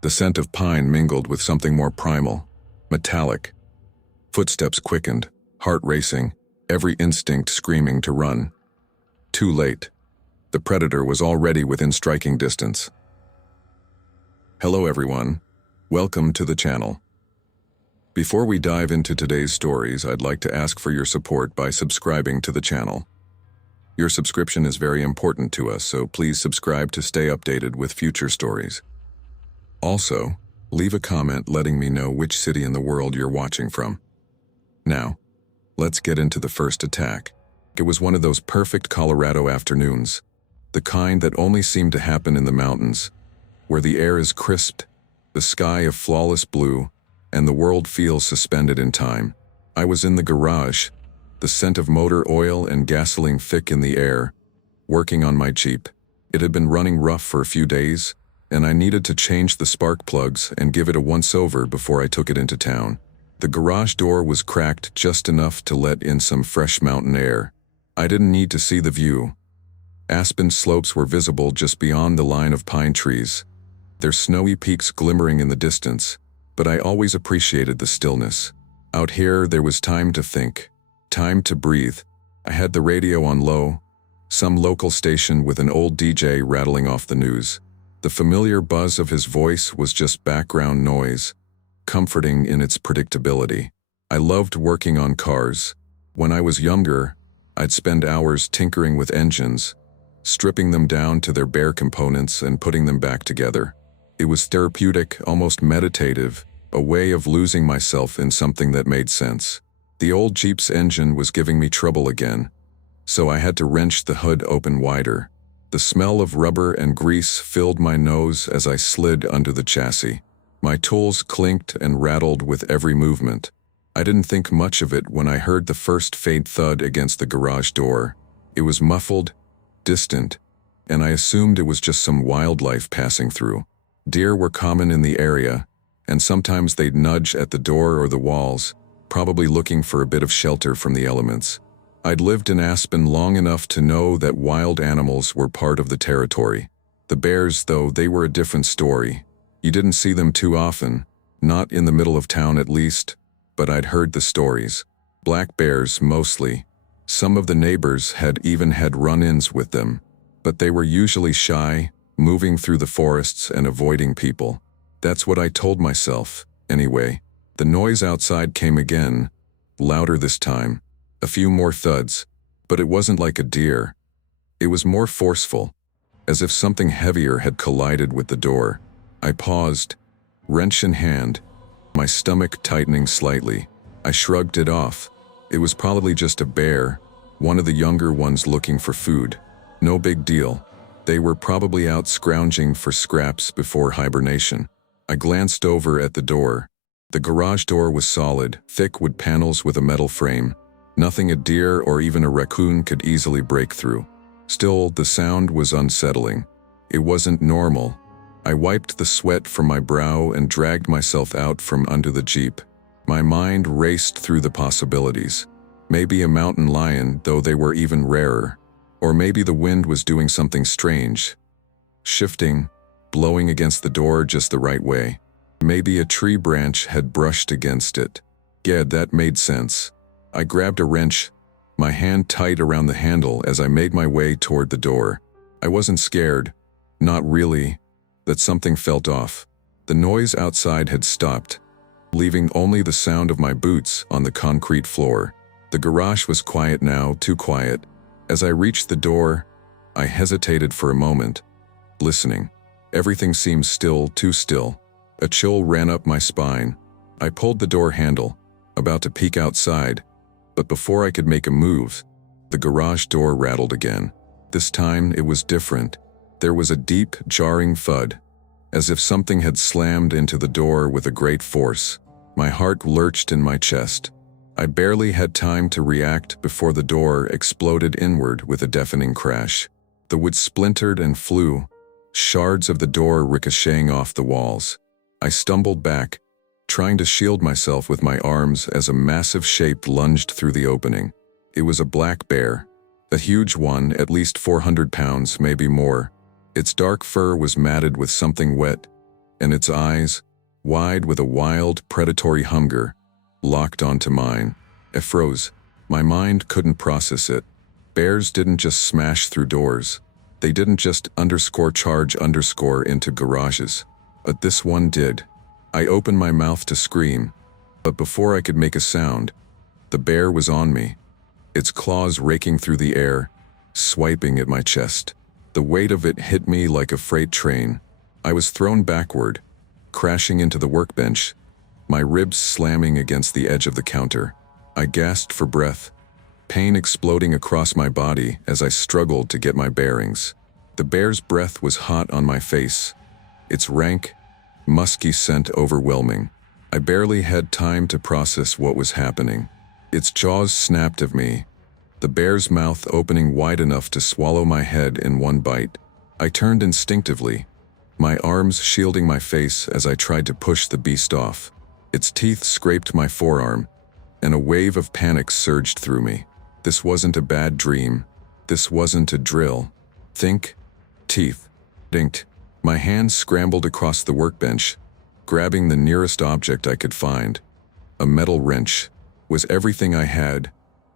The scent of pine mingled with something more primal, metallic. Footsteps quickened, heart racing, every instinct screaming to run. Too late. The predator was already within striking distance. Hello everyone, welcome to the channel. Before we dive into today's stories, I'd like to ask for your support by subscribing to the channel. Your subscription is very important to us, so please subscribe to stay updated with future stories. Also, leave a comment letting me know which city in the world you're watching from. Now, let's get into the first attack. It was one of those perfect Colorado afternoons, the kind that only seem to happen in the mountains, where the air is crisp, the sky a flawless blue, and the world feels suspended in time. I was in the garage, the scent of motor oil and gasoline thick in the air, working on my Jeep. It had been running rough for a few days, and I needed to change the spark plugs and give it a once-over before I took it into town. The garage door was cracked just enough to let in some fresh mountain air. I didn't need to see the view. Aspen slopes were visible just beyond the line of pine trees, their snowy peaks glimmering in the distance, but I always appreciated the stillness. Out here, there was time to think, time to breathe. I had the radio on low, some local station with an old DJ rattling off the news. The familiar buzz of his voice was just background noise, comforting in its predictability. I loved working on cars. When I was younger, I'd spend hours tinkering with engines, stripping them down to their bare components and putting them back together. It was therapeutic, almost meditative, a way of losing myself in something that made sense. The old Jeep's engine was giving me trouble again, so I had to wrench the hood open wider. The smell of rubber and grease filled my nose as I slid under the chassis. My tools clinked and rattled with every movement. I didn't think much of it when I heard the first faint thud against the garage door. It was muffled, distant, and I assumed it was just some wildlife passing through. Deer were common in the area, and sometimes they'd nudge at the door or the walls, probably looking for a bit of shelter from the elements. I'd lived in Aspen long enough to know that wild animals were part of the territory. The bears, though, they were a different story. You didn't see them too often, not in the middle of town at least, but I'd heard the stories. Black bears, mostly. Some of the neighbors had even had run-ins with them, but they were usually shy, moving through the forests and avoiding people. That's what I told myself, anyway. The noise outside came again, louder this time. A few more thuds, but it wasn't like a deer. It was more forceful, as if something heavier had collided with the door. I paused, wrench in hand, my stomach tightening slightly. I shrugged it off. It was probably just a bear, one of the younger ones looking for food. No big deal. They were probably out scrounging for scraps before hibernation. I glanced over at the door. The garage door was solid, thick wood panels with a metal frame. Nothing a deer or even a raccoon could easily break through. Still, the sound was unsettling. It wasn't normal. I wiped the sweat from my brow and dragged myself out from under the Jeep. My mind raced through the possibilities. Maybe a mountain lion, though they were even rarer. Or maybe the wind was doing something strange, shifting, blowing against the door just the right way. Maybe a tree branch had brushed against it. Yeah, that made sense. I grabbed a wrench, my hand tight around the handle as I made my way toward the door. I wasn't scared, not really, that something felt off. The noise outside had stopped, leaving only the sound of my boots on the concrete floor. The garage was quiet now, too quiet. As I reached the door, I hesitated for a moment, listening. Everything seemed still, too still. A chill ran up my spine. I pulled the door handle, about to peek outside, but before I could make a move, the garage door rattled again. This time it was different. There was a deep, jarring thud, as if something had slammed into the door with a great force. My heart lurched in my chest. I barely had time to react before the door exploded inward with a deafening crash. The wood splintered and flew, shards of the door ricocheting off the walls. I stumbled back, trying to shield myself with my arms as a massive shape lunged through the opening. It was a black bear, a huge one, at least 400 pounds, maybe more. Its dark fur was matted with something wet, and its eyes, wide with a wild, predatory hunger, locked onto mine. I froze. My mind couldn't process it. Bears didn't just smash through doors. They didn't just _charge into garages. But this one did. I opened my mouth to scream, but before I could make a sound, the bear was on me, its claws raking through the air, swiping at my chest. The weight of it hit me like a freight train. I was thrown backward, crashing into the workbench, my ribs slamming against the edge of the counter. I gasped for breath, pain exploding across my body as I struggled to get my bearings. The bear's breath was hot on my face, its rank, musky scent overwhelming. I barely had time to process what was happening. Its jaws snapped at me, the bear's mouth opening wide enough to swallow my head in one bite. I turned instinctively, my arms shielding my face as I tried to push the beast off. Its teeth scraped my forearm, and a wave of panic surged through me. This wasn't a bad dream. This wasn't a drill. Think. Teeth. Dinked. My hands scrambled across the workbench, grabbing the nearest object I could find. A metal wrench was everything I had.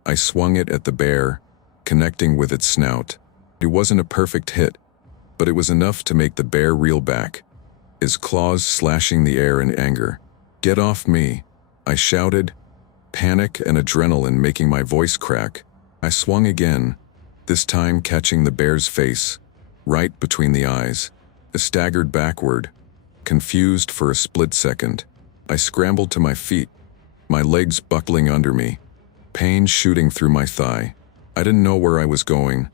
I swung it at the bear, connecting with its snout. It wasn't a perfect hit, but it was enough to make the bear reel back, his claws slashing the air in anger. "Get off me," I shouted, panic and adrenaline making my voice crack. I swung again, this time catching the bear's face, right between the eyes. I staggered backward, confused for a split second. I scrambled to my feet, my legs buckling under me, pain shooting through my thigh. I didn't know where I was going.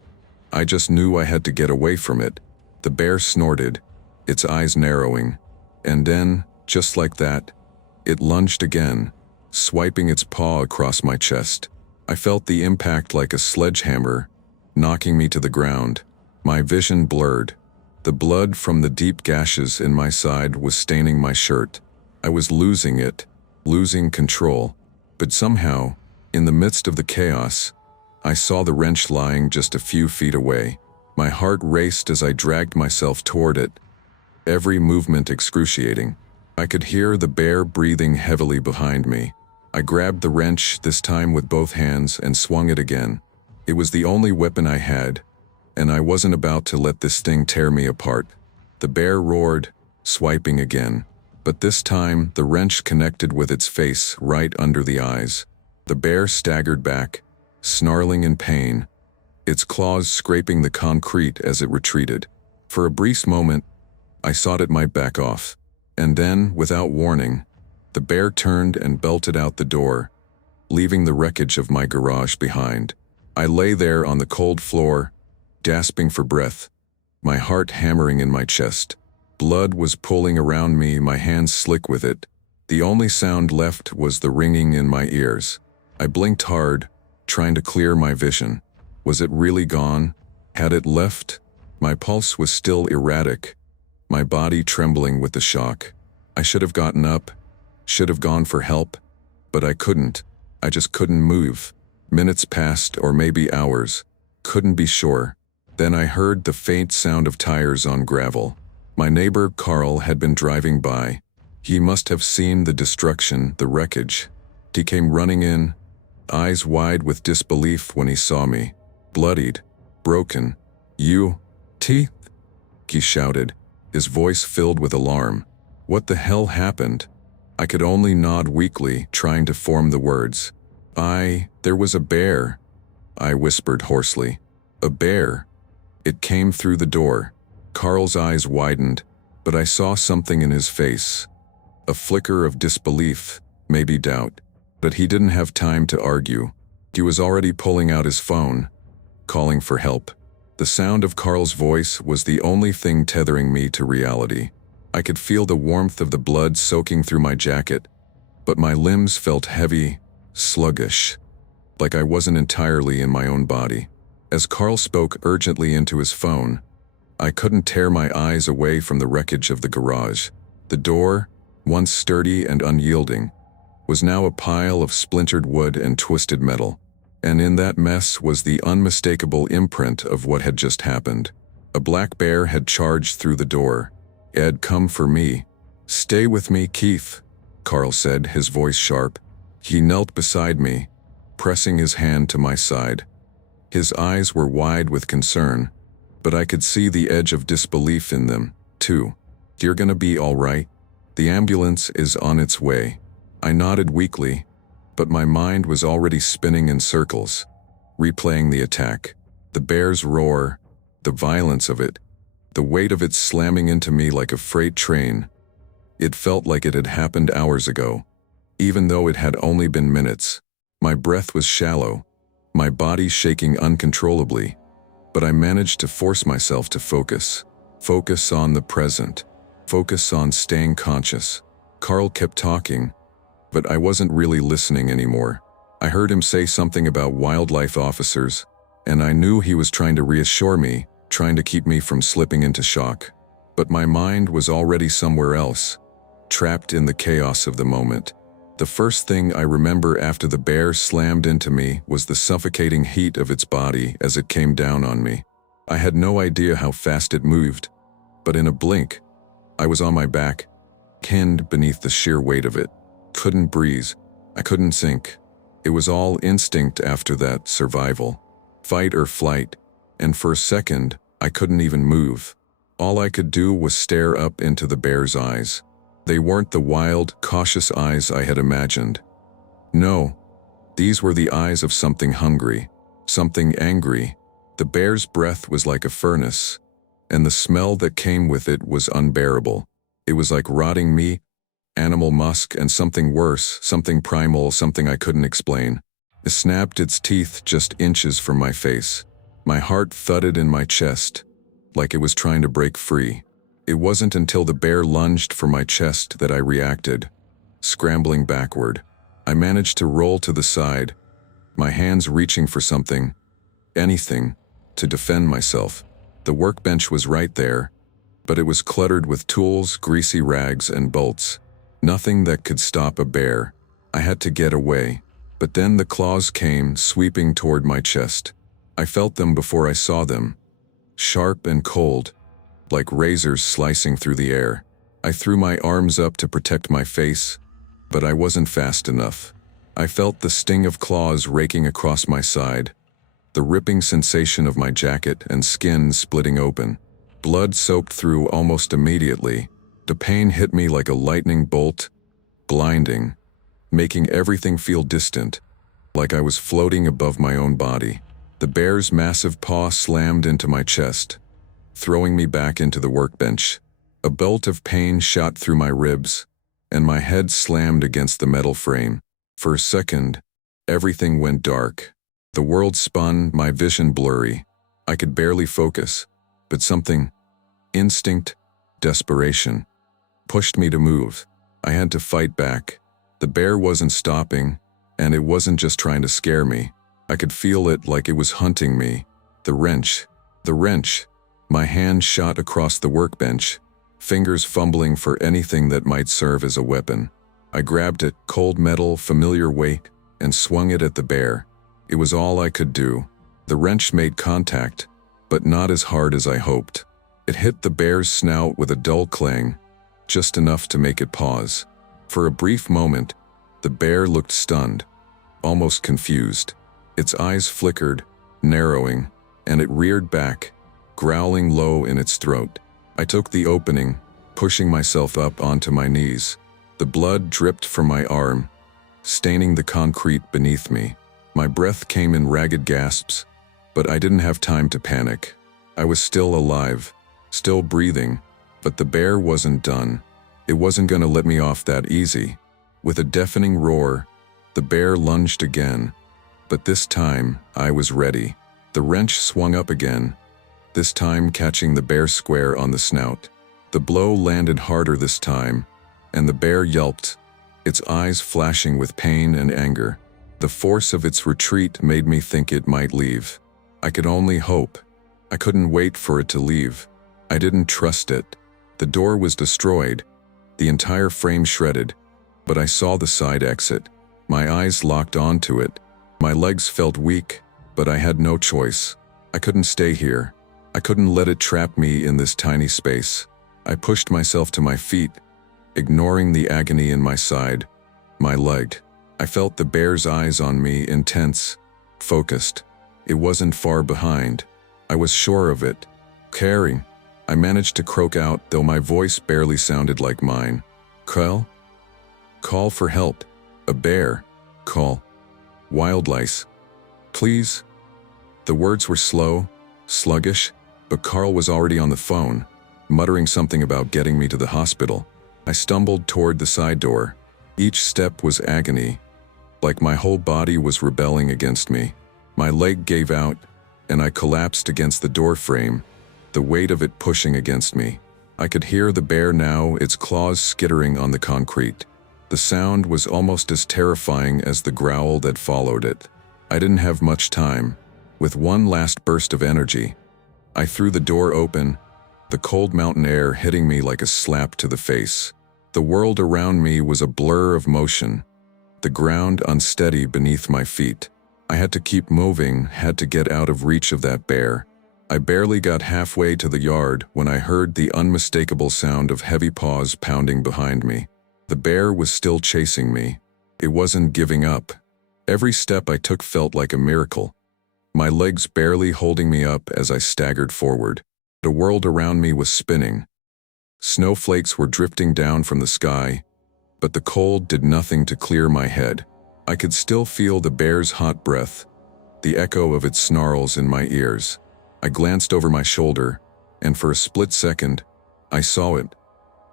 I just knew I had to get away from it. The bear snorted, its eyes narrowing, and then, just like that, it lunged again, swiping its paw across my chest. I felt the impact like a sledgehammer, knocking me to the ground. My vision blurred. The blood from the deep gashes in my side was staining my shirt. I was losing it, losing control. But somehow, in the midst of the chaos, I saw the wrench lying just a few feet away. My heart raced as I dragged myself toward it, every movement excruciating. I could hear the bear breathing heavily behind me. I grabbed the wrench, this time with both hands, and swung it again. It was the only weapon I had, and I wasn't about to let this thing tear me apart. The bear roared, swiping again. But this time, the wrench connected with its face right under the eyes. The bear staggered back, snarling in pain, its claws scraping the concrete as it retreated. For a brief moment, I thought it might back off. And then, without warning, the bear turned and belted out the door, leaving the wreckage of my garage behind. I lay there on the cold floor, gasping for breath, my heart hammering in my chest. Blood was pooling around me, my hands slick with it. The only sound left was the ringing in my ears. I blinked hard, trying to clear my vision. Was it really gone? Had it left? My pulse was still erratic, my body trembling with the shock. I should have gotten up, should have gone for help, but I couldn't. I just couldn't move. Minutes passed, or maybe hours. Couldn't be sure. Then I heard the faint sound of tires on gravel. My neighbor, Carl, had been driving by. He must have seen the destruction, the wreckage. He came running in, eyes wide with disbelief when he saw me. Bloodied, broken. "You, teeth?" he shouted, his voice filled with alarm. What the hell happened? I could only nod weakly, trying to form the words. There was a bear," I whispered hoarsely. "A bear." It came through the door. Carl's eyes widened, but I saw something in his face. A flicker of disbelief, maybe doubt. But he didn't have time to argue. He was already pulling out his phone, calling for help. The sound of Carl's voice was the only thing tethering me to reality. I could feel the warmth of the blood soaking through my jacket, but my limbs felt heavy, sluggish, like I wasn't entirely in my own body. As Carl spoke urgently into his phone, I couldn't tear my eyes away from the wreckage of the garage. The door, once sturdy and unyielding, was now a pile of splintered wood and twisted metal. And in that mess was the unmistakable imprint of what had just happened. A black bear had charged through the door. It had come for me, "Stay with me, Keith," Carl said, his voice sharp. He knelt beside me, pressing his hand to my side. His eyes were wide with concern, but I could see the edge of disbelief in them, too. "You're gonna be all right. The ambulance is on its way." I nodded weakly, but my mind was already spinning in circles, replaying the attack, the bear's roar, the violence of it, the weight of it slamming into me like a freight train. It felt like it had happened hours ago, even though it had only been minutes. My breath was shallow, my body shaking uncontrollably, but I managed to force myself to focus. Focus on the present. Focus on staying conscious. Carl kept talking, but I wasn't really listening anymore. I heard him say something about wildlife officers, and I knew he was trying to reassure me, trying to keep me from slipping into shock. But my mind was already somewhere else, trapped in the chaos of the moment. The first thing I remember after the bear slammed into me was the suffocating heat of its body as it came down on me. I had no idea how fast it moved, but in a blink, I was on my back, pinned beneath the sheer weight of it. Couldn't breathe. I couldn't sink. It was all instinct after that, survival. Fight or flight, and for a second, I couldn't even move. All I could do was stare up into the bear's eyes. They weren't the wild, cautious eyes I had imagined. No, these were the eyes of something hungry, something angry. The bear's breath was like a furnace, and the smell that came with it was unbearable. It was like rotting meat, animal musk, and something worse, something primal, something I couldn't explain. It snapped its teeth just inches from my face. My heart thudded in my chest, like it was trying to break free. It wasn't until the bear lunged for my chest that I reacted. Scrambling backward, I managed to roll to the side, my hands reaching for something, anything, to defend myself. The workbench was right there, but it was cluttered with tools, greasy rags, and bolts. Nothing that could stop a bear. I had to get away. But then the claws came, sweeping toward my chest. I felt them before I saw them, sharp and cold, like razors slicing through the air. I threw my arms up to protect my face, but I wasn't fast enough. I felt the sting of claws raking across my side, the ripping sensation of my jacket and skin splitting open. Blood soaked through almost immediately. The pain hit me like a lightning bolt, blinding, making everything feel distant, like I was floating above my own body. The bear's massive paw slammed into my chest, throwing me back into the workbench. A bolt of pain shot through my ribs, and my head slammed against the metal frame. For a second, everything went dark. The world spun, my vision blurry. I could barely focus, but something, instinct, desperation, pushed me to move. I had to fight back. The bear wasn't stopping, and it wasn't just trying to scare me. I could feel it like it was hunting me. The wrench. My hand shot across the workbench, fingers fumbling for anything that might serve as a weapon. I grabbed it, cold metal, familiar weight, and swung it at the bear. It was all I could do. The wrench made contact, but not as hard as I hoped. It hit the bear's snout with a dull clang, just enough to make it pause. For a brief moment, the bear looked stunned, almost confused. Its eyes flickered, narrowing, and it reared back, growling low in its throat. I took the opening, pushing myself up onto my knees. The blood dripped from my arm, staining the concrete beneath me. My breath came in ragged gasps, but I didn't have time to panic. I was still alive, still breathing, but the bear wasn't done. It wasn't gonna let me off that easy. With a deafening roar, the bear lunged again, but this time I was ready. The wrench swung up again, this time catching the bear square on the snout. The blow landed harder this time, and the bear yelped, its eyes flashing with pain and anger. The force of its retreat made me think it might leave. I could only hope. I couldn't wait for it to leave. I didn't trust it. The door was destroyed, the entire frame shredded, but I saw the side exit. My eyes locked onto it. My legs felt weak, but I had no choice. I couldn't stay here. I couldn't let it trap me in this tiny space. I pushed myself to my feet, ignoring the agony in my side, my leg. I felt the bear's eyes on me, intense, focused. It wasn't far behind. I was sure of it. Caring. I managed to croak out, though my voice barely sounded like mine. Call? Call for help. A bear. Call. Wild lice. Please? The words were slow, sluggish, but Carl was already on the phone, muttering something about getting me to the hospital. I stumbled toward the side door. Each step was agony, like my whole body was rebelling against me. My leg gave out, and I collapsed against the door frame, the weight of it pushing against me. I could hear the bear now, its claws skittering on the concrete. The sound was almost as terrifying as the growl that followed it. I didn't have much time. With one last burst of energy, I threw the door open, the cold mountain air hitting me like a slap to the face. The world around me was a blur of motion, the ground unsteady beneath my feet. I had to keep moving, had to get out of reach of that bear. I barely got halfway to the yard when I heard the unmistakable sound of heavy paws pounding behind me. The bear was still chasing me. It wasn't giving up. Every step I took felt like a miracle, my legs barely holding me up as I staggered forward. The world around me was spinning. Snowflakes were drifting down from the sky, but the cold did nothing to clear my head. I could still feel the bear's hot breath, the echo of its snarls in my ears. I glanced over my shoulder, and for a split second, I saw it.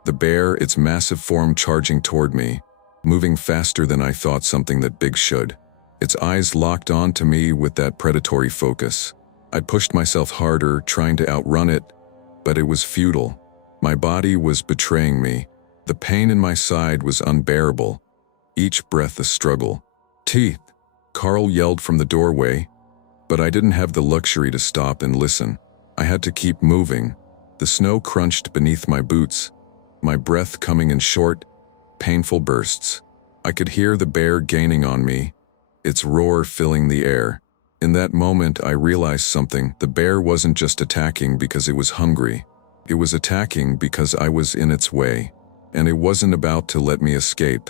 The bear, its massive form charging toward me, moving faster than I thought something that big should. Its eyes locked onto me with that predatory focus. I pushed myself harder, trying to outrun it, but it was futile. My body was betraying me. The pain in my side was unbearable, each breath a struggle. Teeth! Carl yelled from the doorway, but I didn't have the luxury to stop and listen. I had to keep moving. The snow crunched beneath my boots, my breath coming in short, painful bursts. I could hear the bear gaining on me, its roar filling the air. In that moment, I realized something. The bear wasn't just attacking because it was hungry. It was attacking because I was in its way, and it wasn't about to let me escape.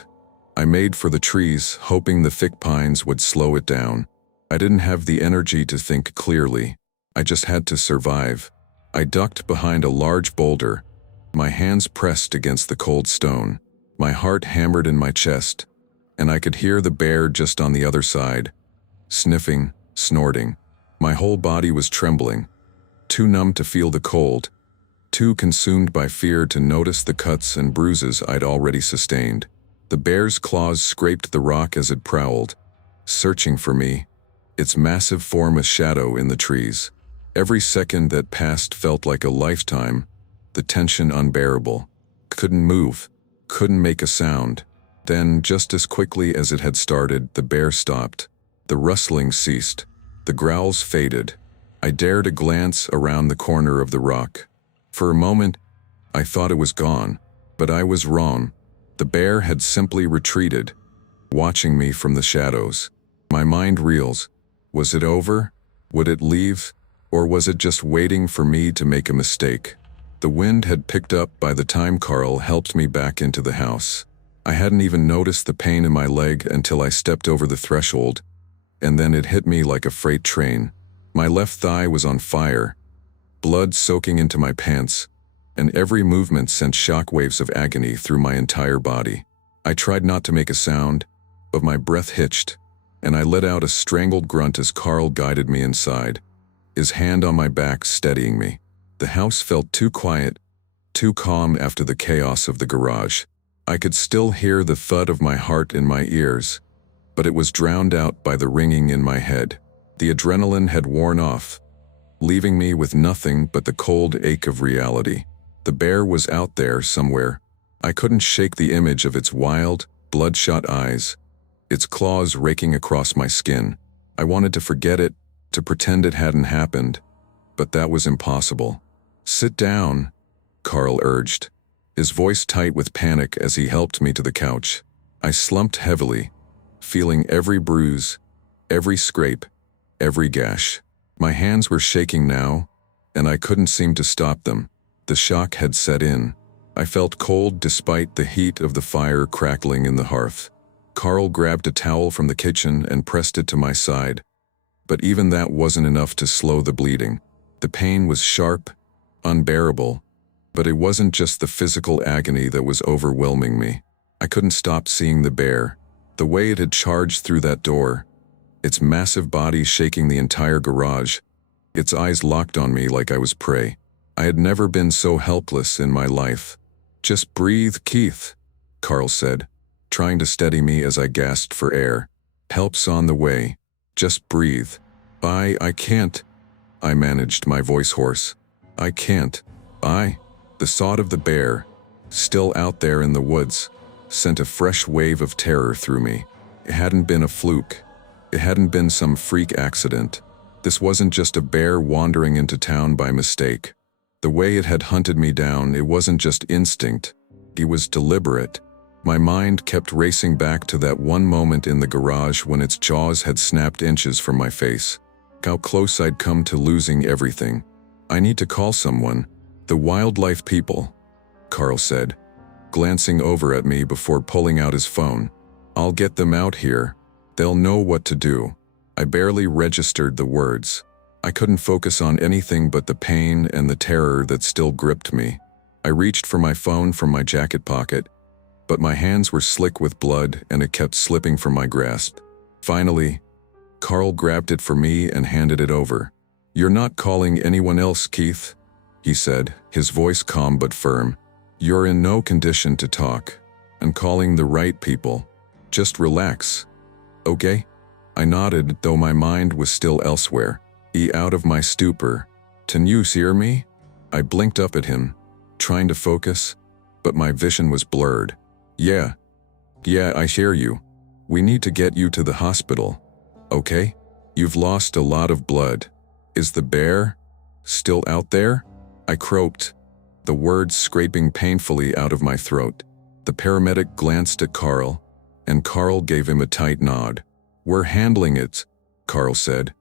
I made for the trees, hoping the thick pines would slow it down. I didn't have the energy to think clearly. I just had to survive. I ducked behind a large boulder, my hands pressed against the cold stone. My heart hammered in my chest, and I could hear the bear just on the other side, sniffing, snorting. My whole body was trembling, too numb to feel the cold, too consumed by fear to notice the cuts and bruises I'd already sustained. The bear's claws scraped the rock as it prowled, searching for me, its massive form a shadow in the trees. Every second that passed felt like a lifetime, the tension unbearable. Couldn't move, couldn't make a sound. Then, just as quickly as it had started, the bear stopped. The rustling ceased. The growls faded. I dared a glance around the corner of the rock. For a moment, I thought it was gone, but I was wrong. The bear had simply retreated, watching me from the shadows. My mind reels. Was it over? Would it leave? Or was it just waiting for me to make a mistake? The wind had picked up by the time Carl helped me back into the house. I hadn't even noticed the pain in my leg until I stepped over the threshold, and then it hit me like a freight train. My left thigh was on fire, blood soaking into my pants, and every movement sent shockwaves of agony through my entire body. I tried not to make a sound, but my breath hitched, and I let out a strangled grunt as Carl guided me inside, his hand on my back steadying me. The house felt too quiet, too calm after the chaos of the garage. I could still hear the thud of my heart in my ears, but it was drowned out by the ringing in my head. The adrenaline had worn off, leaving me with nothing but the cold ache of reality. The bear was out there somewhere. I couldn't shake the image of its wild, bloodshot eyes, its claws raking across my skin. I wanted to forget it, to pretend it hadn't happened, but that was impossible. "Sit down," Carl urged, his voice tight with panic as he helped me to the couch. I slumped heavily, feeling every bruise, every scrape, every gash. My hands were shaking now, and I couldn't seem to stop them. The shock had set in. I felt cold despite the heat of the fire crackling in the hearth. Carl grabbed a towel from the kitchen and pressed it to my side. But even that wasn't enough to slow the bleeding. The pain was sharp, unbearable, but it wasn't just the physical agony that was overwhelming me. I couldn't stop seeing the bear, the way it had charged through that door, its massive body shaking the entire garage, its eyes locked on me like I was prey. I had never been so helpless in my life. "Just breathe, Keith," Carl said, trying to steady me as I gasped for air. "Help's on the way. Just breathe." I can't," I managed, my voice hoarse. "I can't." The thought of the bear, still out there in the woods, sent a fresh wave of terror through me. It hadn't been a fluke. It hadn't been some freak accident. This wasn't just a bear wandering into town by mistake. The way it had hunted me down, it wasn't just instinct. It was deliberate. My mind kept racing back to that one moment in the garage when its jaws had snapped inches from my face. How close I'd come to losing everything. "I need to call someone. The wildlife people," Carl said, glancing over at me before pulling out his phone. "I'll get them out here. They'll know what to do." I barely registered the words. I couldn't focus on anything but the pain and the terror that still gripped me. I reached for my phone from my jacket pocket, but my hands were slick with blood and it kept slipping from my grasp. Finally, Carl grabbed it for me and handed it over. "You're not calling anyone else, Keith," he said, his voice calm but firm. "You're in no condition to talk. I'm calling the right people. Just relax. Okay?" I nodded, though my mind was still elsewhere. Out of my stupor. "Can you hear me?" I blinked up at him, trying to focus, but my vision was blurred. Yeah, I hear you. We need to get you to the hospital. Okay? You've lost a lot of blood. Is the bear still out there?" I croaked, the words scraping painfully out of my throat. The paramedic glanced at Carl, and Carl gave him a tight nod. "We're handling it," Carl said,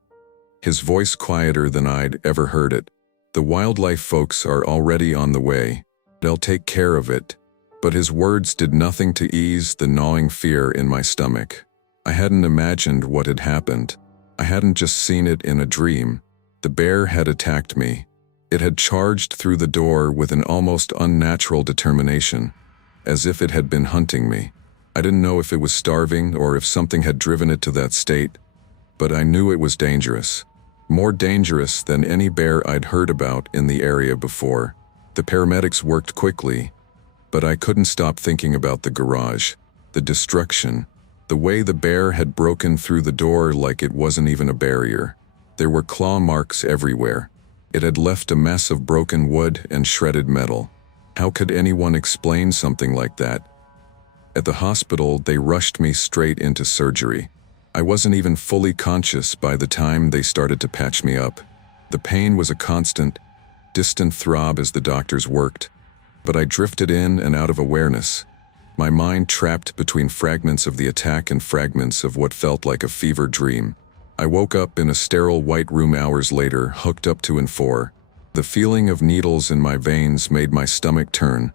his voice quieter than I'd ever heard it. "The wildlife folks are already on the way. They'll take care of it." But his words did nothing to ease the gnawing fear in my stomach. I hadn't imagined what had happened. I hadn't just seen it in a dream. The bear had attacked me. It had charged through the door with an almost unnatural determination, as if it had been hunting me. I didn't know if it was starving or if something had driven it to that state, but I knew it was dangerous. More dangerous than any bear I'd heard about in the area before. The paramedics worked quickly, but I couldn't stop thinking about the garage, the destruction, the way the bear had broken through the door like it wasn't even a barrier. There were claw marks everywhere. It had left a mess of broken wood and shredded metal. How could anyone explain something like that? At the hospital, they rushed me straight into surgery. I wasn't even fully conscious by the time they started to patch me up. The pain was a constant, distant throb as the doctors worked, but I drifted in and out of awareness, my mind trapped between fragments of the attack and fragments of what felt like a fever dream. I woke up in a sterile white room hours later, hooked up to N4. The feeling of needles in my veins made my stomach turn,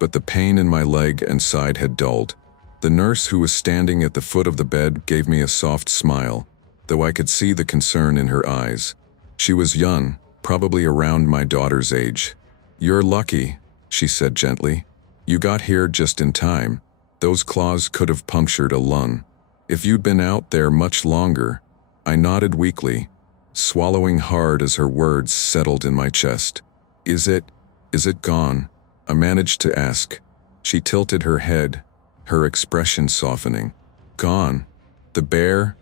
but the pain in my leg and side had dulled. The nurse who was standing at the foot of the bed gave me a soft smile, though I could see the concern in her eyes. She was young, probably around my daughter's age. "You're lucky," she said gently. "You got here just in time. Those claws could have punctured a lung. If you'd been out there much longer." I nodded weakly, swallowing hard as her words settled in my chest. Is it gone?" I managed to ask. She tilted her head, her expression softening. "Gone? The bear?"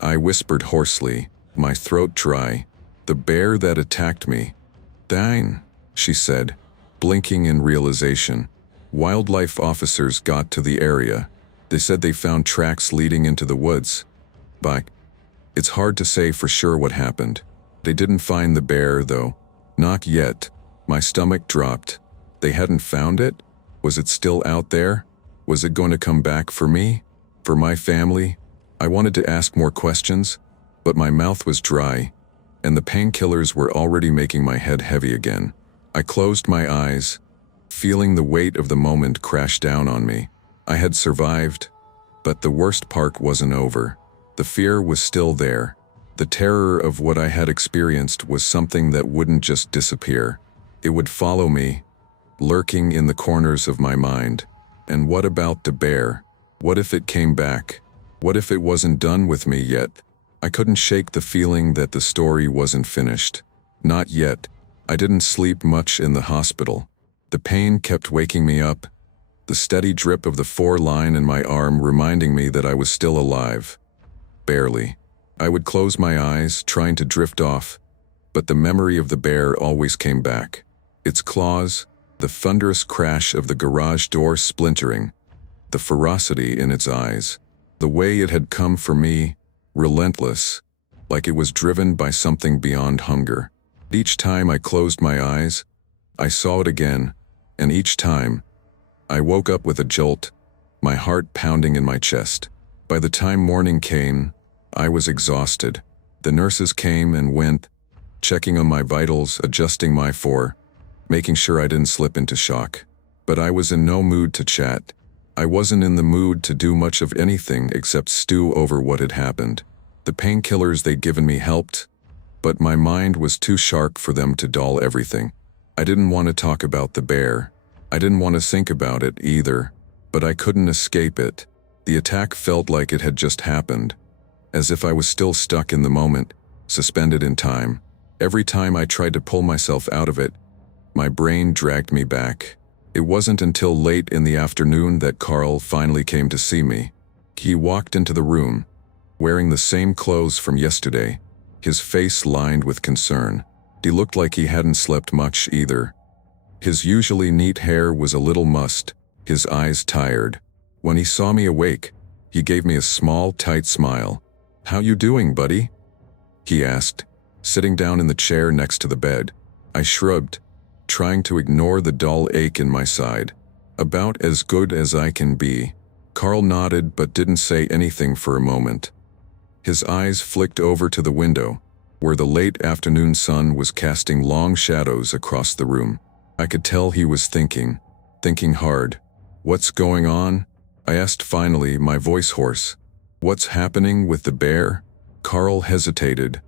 I whispered hoarsely, my throat dry. "The bear that attacked me." "Dang," she said, blinking in realization. "Wildlife officers got to the area. They said they found tracks leading into the woods. But it's hard to say for sure what happened. They didn't find the bear, though. Not yet." My stomach dropped. They hadn't found it? Was it still out there? Was it going to come back for me? For my family? I wanted to ask more questions, but my mouth was dry, and the painkillers were already making my head heavy again. I closed my eyes, feeling the weight of the moment crash down on me. I had survived, but the worst part wasn't over. The fear was still there. The terror of what I had experienced was something that wouldn't just disappear. It would follow me, lurking in the corners of my mind. And what about the bear? What if it came back? What if it wasn't done with me yet? I couldn't shake the feeling that the story wasn't finished. Not yet. I didn't sleep much in the hospital. The pain kept waking me up, the steady drip of the 4-line in my arm reminding me that I was still alive. Barely. I would close my eyes, trying to drift off, but the memory of the bear always came back. Its claws, the thunderous crash of the garage door splintering, the ferocity in its eyes, the way it had come for me, relentless, like it was driven by something beyond hunger. Each time I closed my eyes, I saw it again, and each time, I woke up with a jolt, my heart pounding in my chest. By the time morning came, I was exhausted. The nurses came and went, checking on my vitals, adjusting my making sure I didn't slip into shock. But I was in no mood to chat. I wasn't in the mood to do much of anything except stew over what had happened. The painkillers they'd given me helped, but my mind was too sharp for them to dull everything. I didn't want to talk about the bear. I didn't want to think about it either, but I couldn't escape it. The attack felt like it had just happened, as if I was still stuck in the moment, suspended in time. Every time I tried to pull myself out of it, my brain dragged me back. It wasn't until late in the afternoon that Carl finally came to see me. He walked into the room, wearing the same clothes from yesterday, his face lined with concern. He looked like he hadn't slept much either. His usually neat hair was a little mussed, his eyes tired. When he saw me awake, he gave me a small, tight smile. "How you doing, buddy?" he asked, sitting down in the chair next to the bed. I shrugged, trying to ignore the dull ache in my side. "About as good as I can be." Carl nodded but didn't say anything for a moment. His eyes flicked over to the window, where the late afternoon sun was casting long shadows across the room. I could tell he was thinking hard. "What's going on?" I asked finally, my voice hoarse. "What's happening with the bear?" Carl hesitated,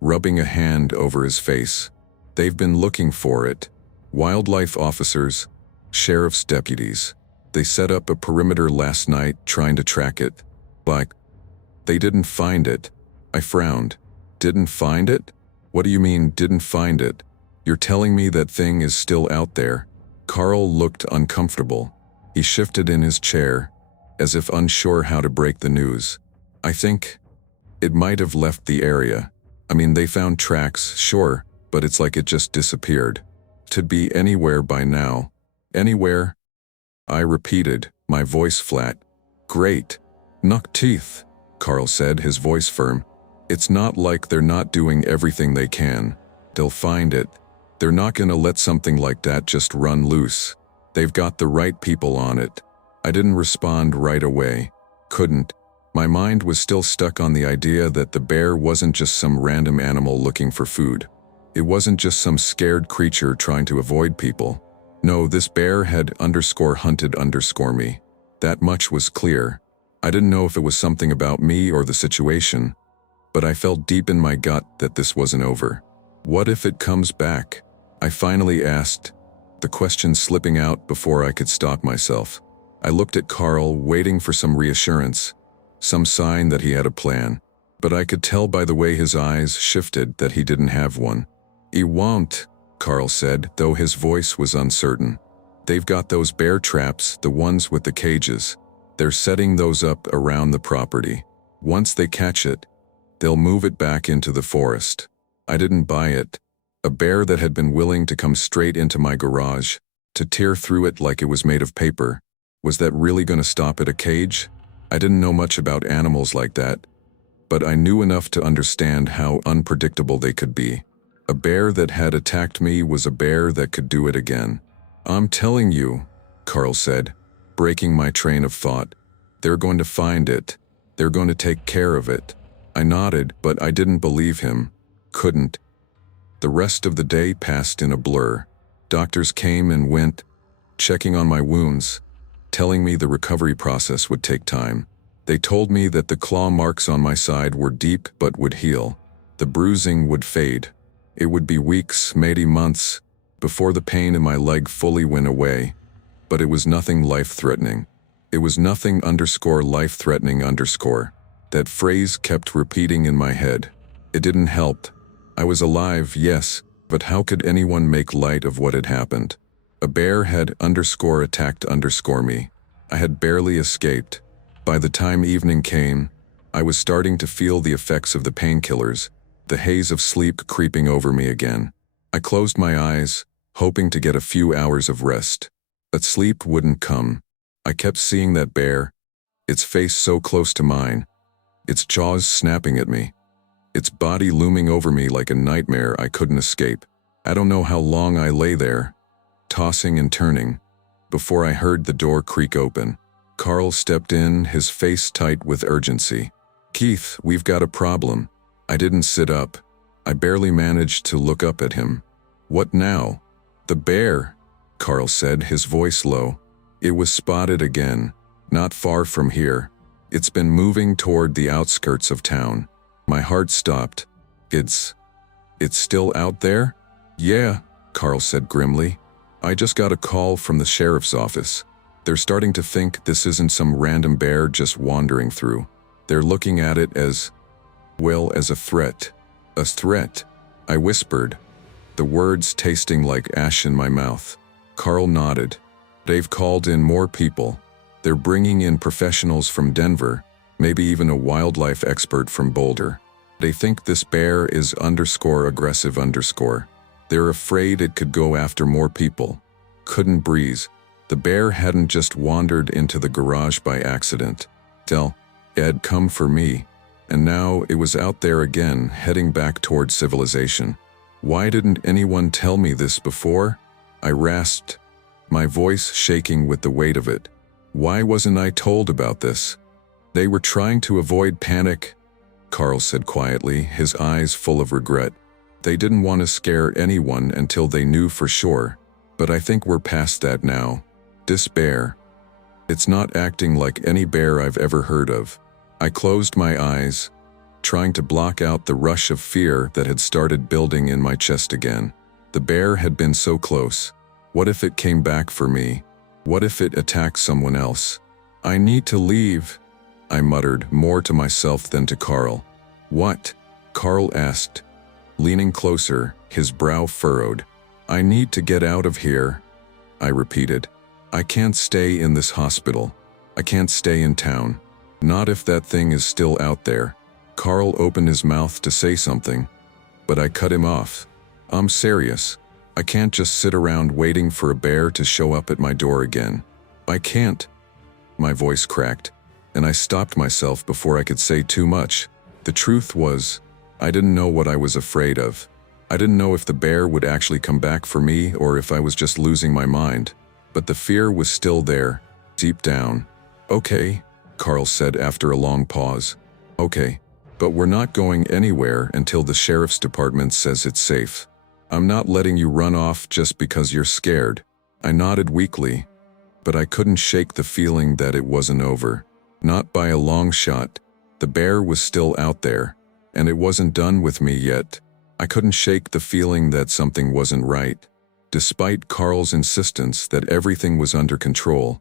rubbing a hand over his face. "They've been looking for it. Wildlife officers, sheriff's deputies. They set up a perimeter last night trying to track it. Like, they didn't find it." I frowned. "Didn't find it? What do you mean, didn't find it? You're telling me that thing is still out there?" Carl looked uncomfortable. He shifted in his chair, as if unsure how to break the news. "I think it might have left the area. I mean, they found tracks, sure, but it's like it just disappeared. To be anywhere by now." "Anywhere?" I repeated, my voice flat. "Great. Knock teeth," Carl said, his voice firm. "It's not like they're not doing everything they can. They'll find it. They're not gonna let something like that just run loose. They've got the right people on it." I didn't respond right away. Couldn't. My mind was still stuck on the idea that the bear wasn't just some random animal looking for food. It wasn't just some scared creature trying to avoid people. No, this bear had _hunted_ me. That much was clear. I didn't know if it was something about me or the situation, but I felt deep in my gut that this wasn't over. "What if it comes back?" I finally asked, the question slipping out before I could stop myself. I looked at Carl, waiting for some reassurance, some sign that he had a plan, but I could tell by the way his eyes shifted that he didn't have one. "He won't," Carl said, though his voice was uncertain. "They've got those bear traps, the ones with the cages. They're setting those up around the property. Once they catch it, they'll move it back into the forest." I didn't buy it. A bear that had been willing to come straight into my garage, to tear through it like it was made of paper. Was that really going to stop at a cage? I didn't know much about animals like that, but I knew enough to understand how unpredictable they could be. A bear that had attacked me was a bear that could do it again. "I'm telling you," Carl said, breaking my train of thought. "They're going to find it. They're going to take care of it." I nodded, but I didn't believe him. Couldn't. The rest of the day passed in a blur. Doctors came and went, checking on my wounds, telling me the recovery process would take time. They told me that the claw marks on my side were deep but would heal. The bruising would fade. It would be weeks, maybe months, before the pain in my leg fully went away. But it was nothing life-threatening. It was nothing _life-threatening _. That phrase kept repeating in my head. It didn't help. I was alive, yes, but how could anyone make light of what had happened? A bear had _attacked me. I had barely escaped. By the time evening came, I was starting to feel the effects of the painkillers, the haze of sleep creeping over me again. I closed my eyes, hoping to get a few hours of rest. But sleep wouldn't come. I kept seeing that bear, its face so close to mine, its jaws snapping at me, its body looming over me like a nightmare I couldn't escape. I don't know how long I lay there, tossing and turning, before I heard the door creak open. Carl stepped in, his face tight with urgency. "Keith, we've got a problem." I didn't sit up. I barely managed to look up at him. "What now?" "The bear," Carl said, his voice low. "It was spotted again, not far from here. It's been moving toward the outskirts of town." My heart stopped. It's still out there?" "Yeah," Carl said grimly. "I just got a call from the sheriff's office. They're starting to think this isn't some random bear just wandering through. They're looking at it as, well, as a threat." "A threat?" I whispered, the words tasting like ash in my mouth. Carl nodded. "They've called in more people. They're bringing in professionals from Denver, maybe even a wildlife expert from Boulder. They think this bear is _aggressive _. They're afraid it could go after more people." Couldn't breathe. The bear hadn't just wandered into the garage by accident. It had come for me, and now it was out there again, heading back toward civilization. Why didn't anyone tell me this before? I rasped, my voice shaking with the weight of it. Why wasn't I told about this? "They were trying to avoid panic," Carl said quietly, his eyes full of regret. "They didn't want to scare anyone until they knew for sure. But I think we're past that now. This bear, it's not acting like any bear I've ever heard of." I closed my eyes, trying to block out the rush of fear that had started building in my chest again. The bear had been so close. What if it came back for me? What if it attacked someone else? "I need to leave," I muttered, more to myself than to Carl. "What?" Carl asked, leaning closer, his brow furrowed. "I need to get out of here," I repeated. "I can't stay in this hospital. I can't stay in town. Not if that thing is still out there." Carl opened his mouth to say something, but I cut him off. "I'm serious. I can't just sit around waiting for a bear to show up at my door again. I can't." My voice cracked, and I stopped myself before I could say too much. The truth was, I didn't know what I was afraid of. I didn't know if the bear would actually come back for me or if I was just losing my mind. But the fear was still there, deep down. "Okay," Carl said after a long pause. "Okay, but we're not going anywhere until the sheriff's department says it's safe. I'm not letting you run off just because you're scared." I nodded weakly, but I couldn't shake the feeling that it wasn't over. Not by a long shot. The bear was still out there, and it wasn't done with me yet. I couldn't shake the feeling that something wasn't right. Despite Carl's insistence that everything was under control,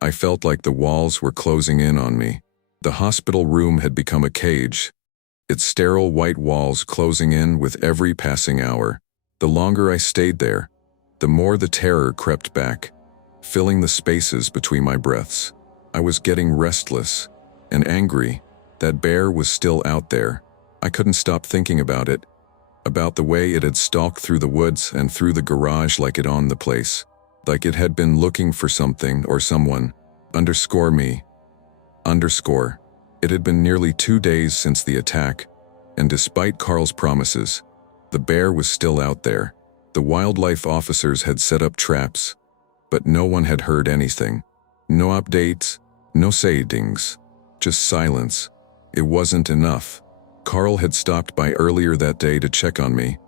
I felt like the walls were closing in on me. The hospital room had become a cage, its sterile white walls closing in with every passing hour. The longer I stayed there, the more the terror crept back, filling the spaces between my breaths. I was getting restless and angry. That bear was still out there. I couldn't stop thinking about it, about the way it had stalked through the woods and through the garage like it owned the place, like it had been looking for something or someone. Me. It had been nearly 2 days since the attack, and despite Carl's promises, the bear was still out there. The wildlife officers had set up traps, but no one had heard anything. No updates, no sightings, just silence. It wasn't enough. Carl had stopped by earlier that day to check on me,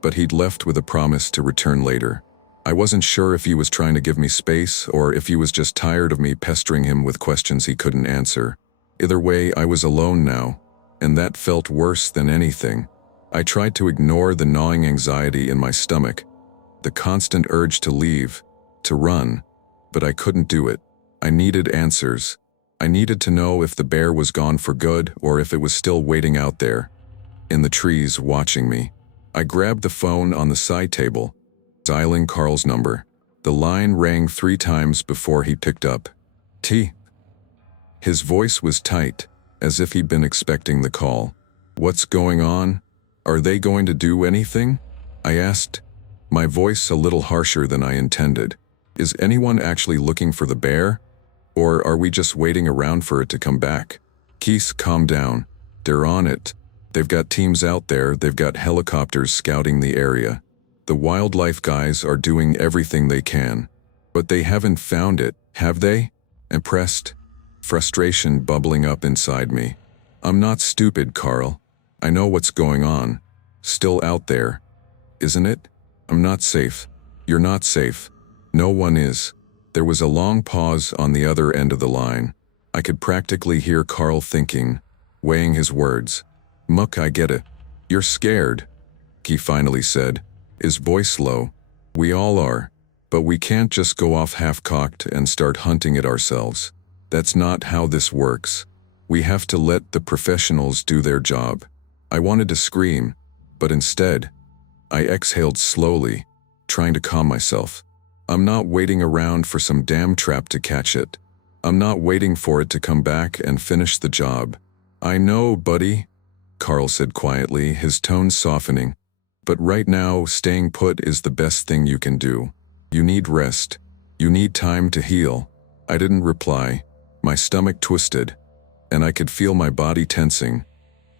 but he'd left with a promise to return later. I wasn't sure if he was trying to give me space or if he was just tired of me pestering him with questions he couldn't answer. Either way, I was alone now, and that felt worse than anything. I tried to ignore the gnawing anxiety in my stomach, the constant urge to leave, to run, but I couldn't do it. I needed answers. I needed to know if the bear was gone for good or if it was still waiting out there, in the trees, watching me. I grabbed the phone on the side table, dialing Carl's number. The line rang 3 times before he picked up. His voice was tight, as if he'd been expecting the call. "What's going on? Are they going to do anything?" I asked, my voice a little harsher than I intended. "Is anyone actually looking for the bear? Or are we just waiting around for it to come back?" "Keith, calm down. They're on it. They've got teams out there, they've got helicopters scouting the area. The wildlife guys are doing everything they can. But they haven't found it, have they?" Impressed, frustration bubbling up inside me. "I'm not stupid, Carl. I know what's going on. Still out there, isn't it? I'm not safe. You're not safe. No one is." There was a long pause on the other end of the line. I could practically hear Carl thinking, weighing his words. "Muck, I get it. You're scared," he finally said, his voice low. "We all are. But we can't just go off half-cocked and start hunting it ourselves. That's not how this works. We have to let the professionals do their job." I wanted to scream, but instead, I exhaled slowly, trying to calm myself. I'm not waiting around for some damn trap to catch it. I'm not waiting for it to come back and finish the job. "I know, buddy," Carl said quietly, his tone softening. "But right now, staying put is the best thing you can do. You need rest. You need time to heal." I didn't reply. My stomach twisted, and I could feel my body tensing,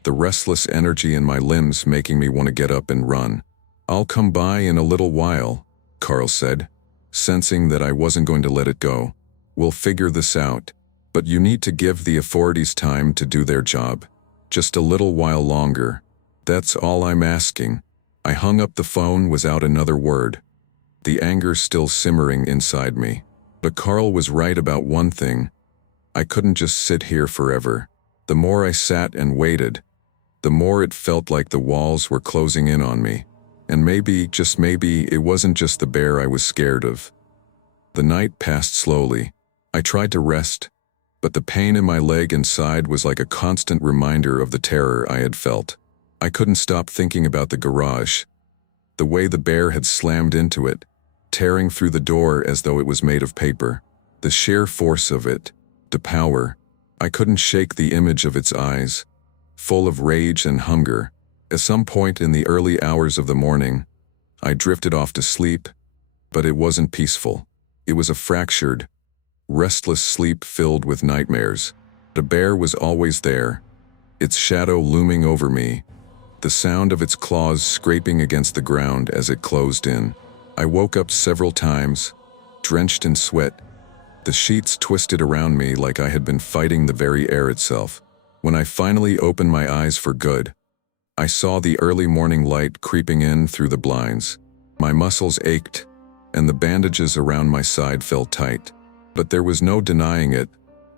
the restless energy in my limbs making me want to get up and run. "I'll come by in a little while," Carl said, sensing that I wasn't going to let it go. "We'll figure this out. But you need to give the authorities time to do their job. Just a little while longer. That's all I'm asking." I hung up the phone without another word, the anger still simmering inside me. But Carl was right about one thing. I couldn't just sit here forever. The more I sat and waited, the more it felt like the walls were closing in on me. And maybe, just maybe, it wasn't just the bear I was scared of. The night passed slowly. I tried to rest, but the pain in my leg and side was like a constant reminder of the terror I had felt. I couldn't stop thinking about the garage, the way the bear had slammed into it, tearing through the door as though it was made of paper. The sheer force of it, the power. I couldn't shake the image of its eyes, full of rage and hunger. At some point in the early hours of the morning, I drifted off to sleep, but it wasn't peaceful. It was a fractured, restless sleep filled with nightmares. The bear was always there, its shadow looming over me, the sound of its claws scraping against the ground as it closed in. I woke up several times, drenched in sweat, the sheets twisted around me like I had been fighting the very air itself. When I finally opened my eyes for good, I saw the early morning light creeping in through the blinds. My muscles ached, and the bandages around my side felt tight. But there was no denying it.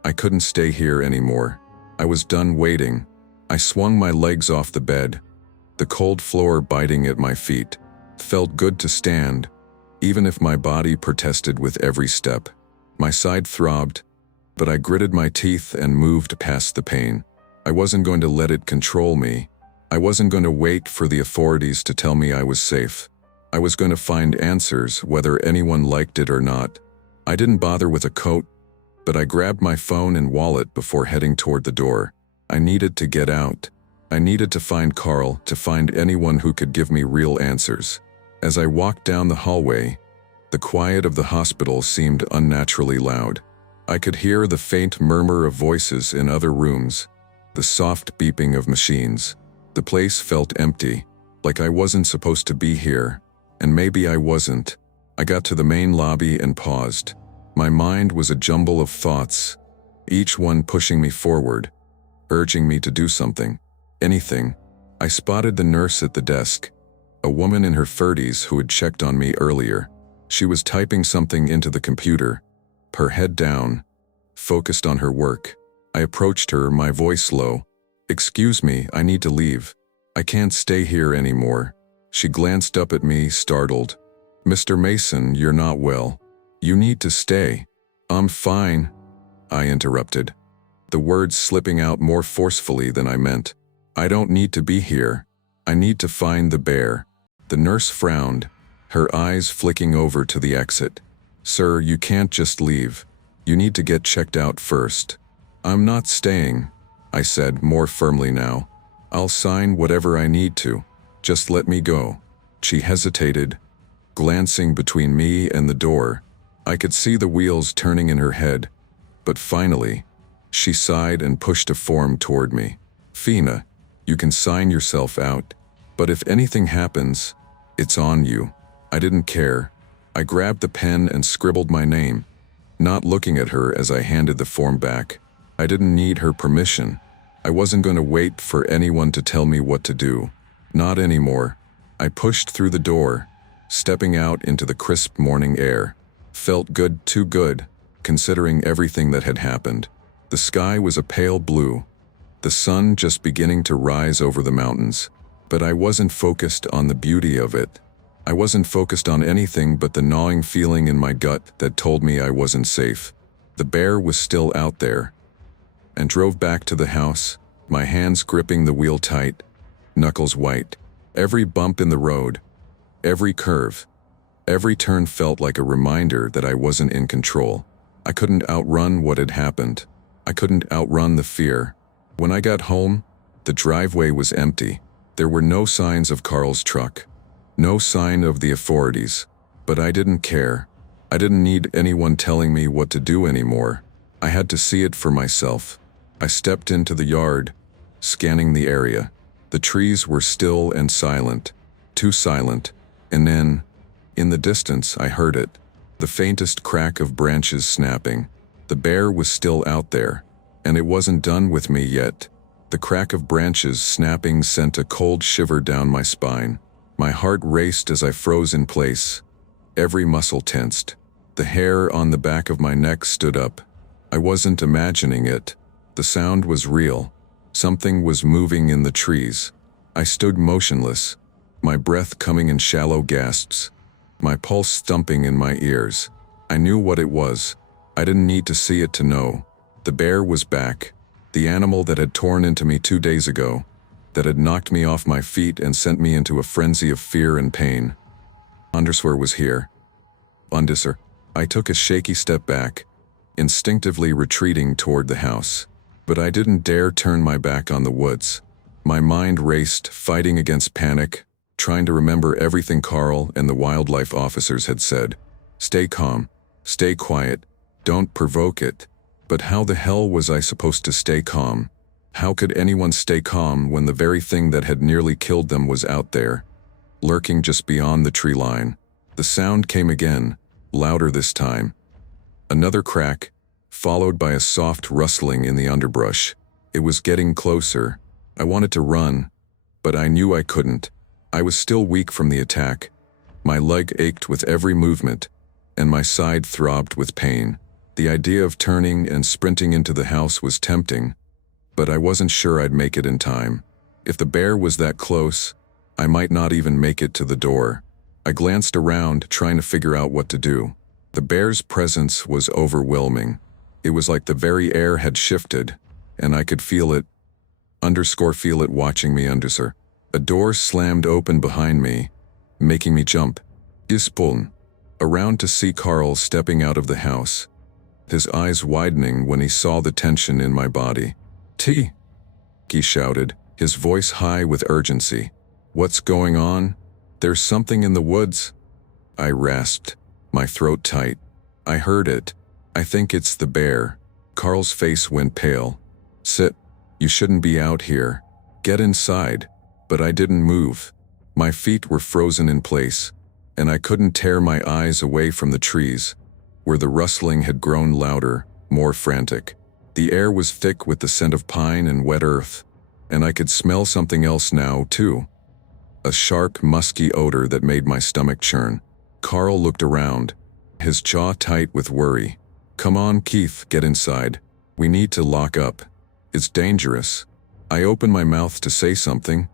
I couldn't stay here anymore. I was done waiting. I swung my legs off the bed, the cold floor biting at my feet. Felt good to stand, even if my body protested with every step. My side throbbed, but I gritted my teeth and moved past the pain. I wasn't going to let it control me. I wasn't going to wait for the authorities to tell me I was safe. I was going to find answers, whether anyone liked it or not. I didn't bother with a coat, but I grabbed my phone and wallet before heading toward the door. I needed to get out. I needed to find Carl, to find anyone who could give me real answers. As I walked down the hallway, the quiet of the hospital seemed unnaturally loud. I could hear the faint murmur of voices in other rooms, the soft beeping of machines. The place felt empty, like I wasn't supposed to be here, and maybe I wasn't. I got to the main lobby and paused. My mind was a jumble of thoughts, each one pushing me forward, urging me to do something, anything. I spotted the nurse at the desk, a woman in her 30s who had checked on me earlier. She was typing something into the computer, her head down, focused on her work. I approached her, my voice low. "Excuse me, I need to leave. I can't stay here anymore." She glanced up at me, startled. "Mr. Mason, you're not well. You need to stay." "I'm fine," I interrupted, the words slipping out more forcefully than I meant. "I don't need to be here. I need to find the bear." The nurse frowned, her eyes flicking over to the exit. "Sir, you can't just leave. You need to get checked out first." "I'm not staying," I said, more firmly now. "I'll sign whatever I need to. Just let me go." She hesitated, glancing between me and the door. I could see the wheels turning in her head, but finally, she sighed and pushed a form toward me. "Fina, you can sign yourself out, but if anything happens, it's on you." I didn't care. I grabbed the pen and scribbled my name, not looking at her as I handed the form back. I didn't need her permission. I wasn't going to wait for anyone to tell me what to do. Not anymore. I pushed through the door, stepping out into the crisp morning air. Felt good, too good, considering everything that had happened. The sky was a pale blue, the sun just beginning to rise over the mountains. But I wasn't focused on the beauty of it. I wasn't focused on anything but the gnawing feeling in my gut that told me I wasn't safe. The bear was still out there. And drove back to the house, my hands gripping the wheel tight, knuckles white. Every bump in the road, every curve, every turn felt like a reminder that I wasn't in control. I couldn't outrun what had happened. I couldn't outrun the fear. When I got home, the driveway was empty. There were no signs of Carl's truck, no sign of the authorities, but I didn't care. I didn't need anyone telling me what to do anymore. I had to see it for myself. I stepped into the yard, scanning the area. The trees were still and silent, too silent, and then, in the distance, I heard it, the faintest crack of branches snapping. The bear was still out there, and it wasn't done with me yet. The crack of branches snapping sent a cold shiver down my spine. My heart raced as I froze in place. Every muscle tensed. The hair on the back of my neck stood up. I wasn't imagining it. The sound was real. Something was moving in the trees. I stood motionless, my breath coming in shallow gasps, my pulse thumping in my ears. I knew what it was. I didn't need to see it to know. The bear was back. The animal that had torn into me 2 days ago, that had knocked me off my feet and sent me into a frenzy of fear and pain. Underswer was here. Underswer. I took a shaky step back, instinctively retreating toward the house. But I didn't dare turn my back on the woods. My mind raced, fighting against panic, trying to remember everything Carl and the wildlife officers had said. Stay calm, stay quiet, don't provoke it. But how the hell was I supposed to stay calm? How could anyone stay calm when the very thing that had nearly killed them was out there, lurking just beyond the tree line? The sound came again, louder this time. Another crack, followed by a soft rustling in the underbrush. It was getting closer. I wanted to run, but I knew I couldn't. I was still weak from the attack. My leg ached with every movement, and my side throbbed with pain. The idea of turning and sprinting into the house was tempting, but I wasn't sure I'd make it in time. If the bear was that close, I might not even make it to the door. I glanced around, trying to figure out what to do. The bear's presence was overwhelming. It was like the very air had shifted, and I could feel it, feel it watching me undersir. A door slammed open behind me, making me jump. Ispullen. Around to see Carl stepping out of the house, his eyes widening when he saw the tension in my body. T, he shouted, his voice high with urgency. What's going on? There's something in the woods. I rasped, my throat tight. I heard it. I think it's the bear. Carl's face went pale. Sit. You shouldn't be out here. Get inside. But I didn't move. My feet were frozen in place, and I couldn't tear my eyes away from the trees, where the rustling had grown louder, more frantic. The air was thick with the scent of pine and wet earth, and I could smell something else now, too. A sharp, musky odor that made my stomach churn. Carl looked around, his jaw tight with worry. "Come on, Keith, get inside. We need to lock up. It's dangerous." I opened my mouth to say something,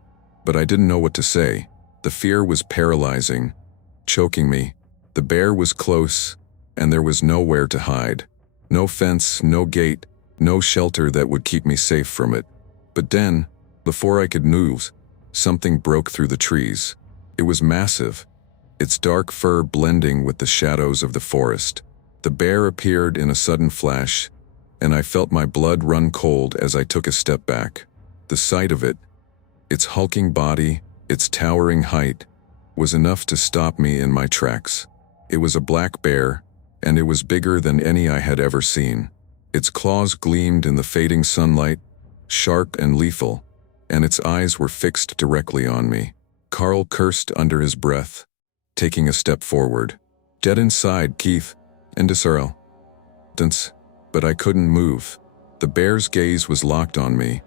but I didn't know what to say. The fear was paralyzing, choking me. The bear was close, and there was nowhere to hide. No fence, no gate, no shelter that would keep me safe from it. But then, before I could move, something broke through the trees. It was massive, its dark fur blending with the shadows of the forest. The bear appeared in a sudden flash, and I felt my blood run cold as I took a step back. The sight of it, its hulking body, its towering height, was enough to stop me in my tracks. It was a black bear, and it was bigger than any I had ever seen. Its claws gleamed in the fading sunlight, sharp and lethal, and its eyes were fixed directly on me. Carl cursed under his breath, taking a step forward. "Get inside, Keith, and Sarah." But I couldn't move. The bear's gaze was locked on me,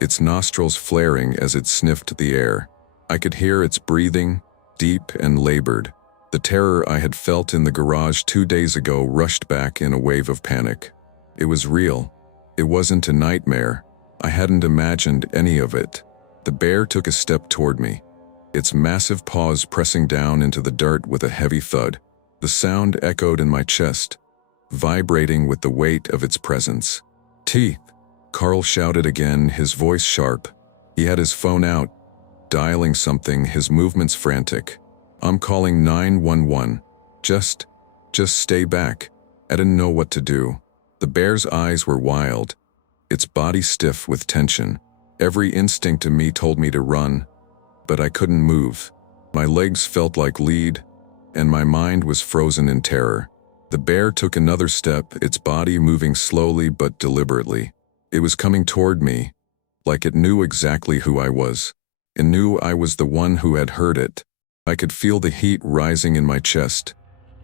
its nostrils flaring as it sniffed the air. I could hear its breathing, deep and labored. The terror I had felt in the garage 2 days ago rushed back in a wave of panic. It was real. It wasn't a nightmare. I hadn't imagined any of it. The bear took a step toward me, its massive paws pressing down into the dirt with a heavy thud. The sound echoed in my chest, vibrating with the weight of its presence. "Teeth!" Carl shouted again, his voice sharp. He had his phone out, dialing something, his movements frantic. "I'm calling 911. Just stay back." I didn't know what to do. The bear's eyes were wild, its body stiff with tension. Every instinct in me told me to run, but I couldn't move. My legs felt like lead, and my mind was frozen in terror. The bear took another step, its body moving slowly but deliberately. It was coming toward me, like it knew exactly who I was. It knew I was the one who had heard it. I could feel the heat rising in my chest,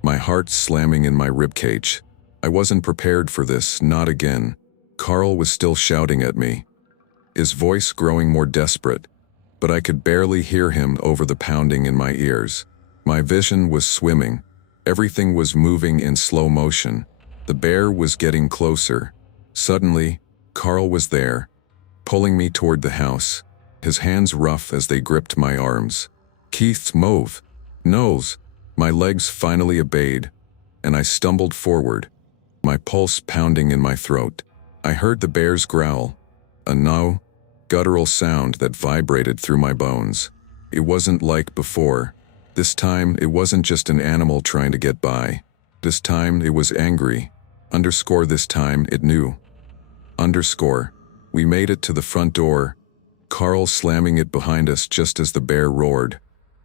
my heart slamming in my ribcage. I wasn't prepared for this, not again. Carl was still shouting at me, his voice growing more desperate, but I could barely hear him over the pounding in my ears. My vision was swimming. Everything was moving in slow motion. The bear was getting closer. Suddenly, Carl was there, pulling me toward the house, his hands rough as they gripped my arms. "Keith, move." "Nose." My legs finally obeyed, and I stumbled forward, my pulse pounding in my throat. I heard the bear's growl, a no, guttural sound that vibrated through my bones. It wasn't like before. This time, it wasn't just an animal trying to get by. This time, it was angry. This time, it knew. We made it to the front door, Carl slamming it behind us just as the bear roared,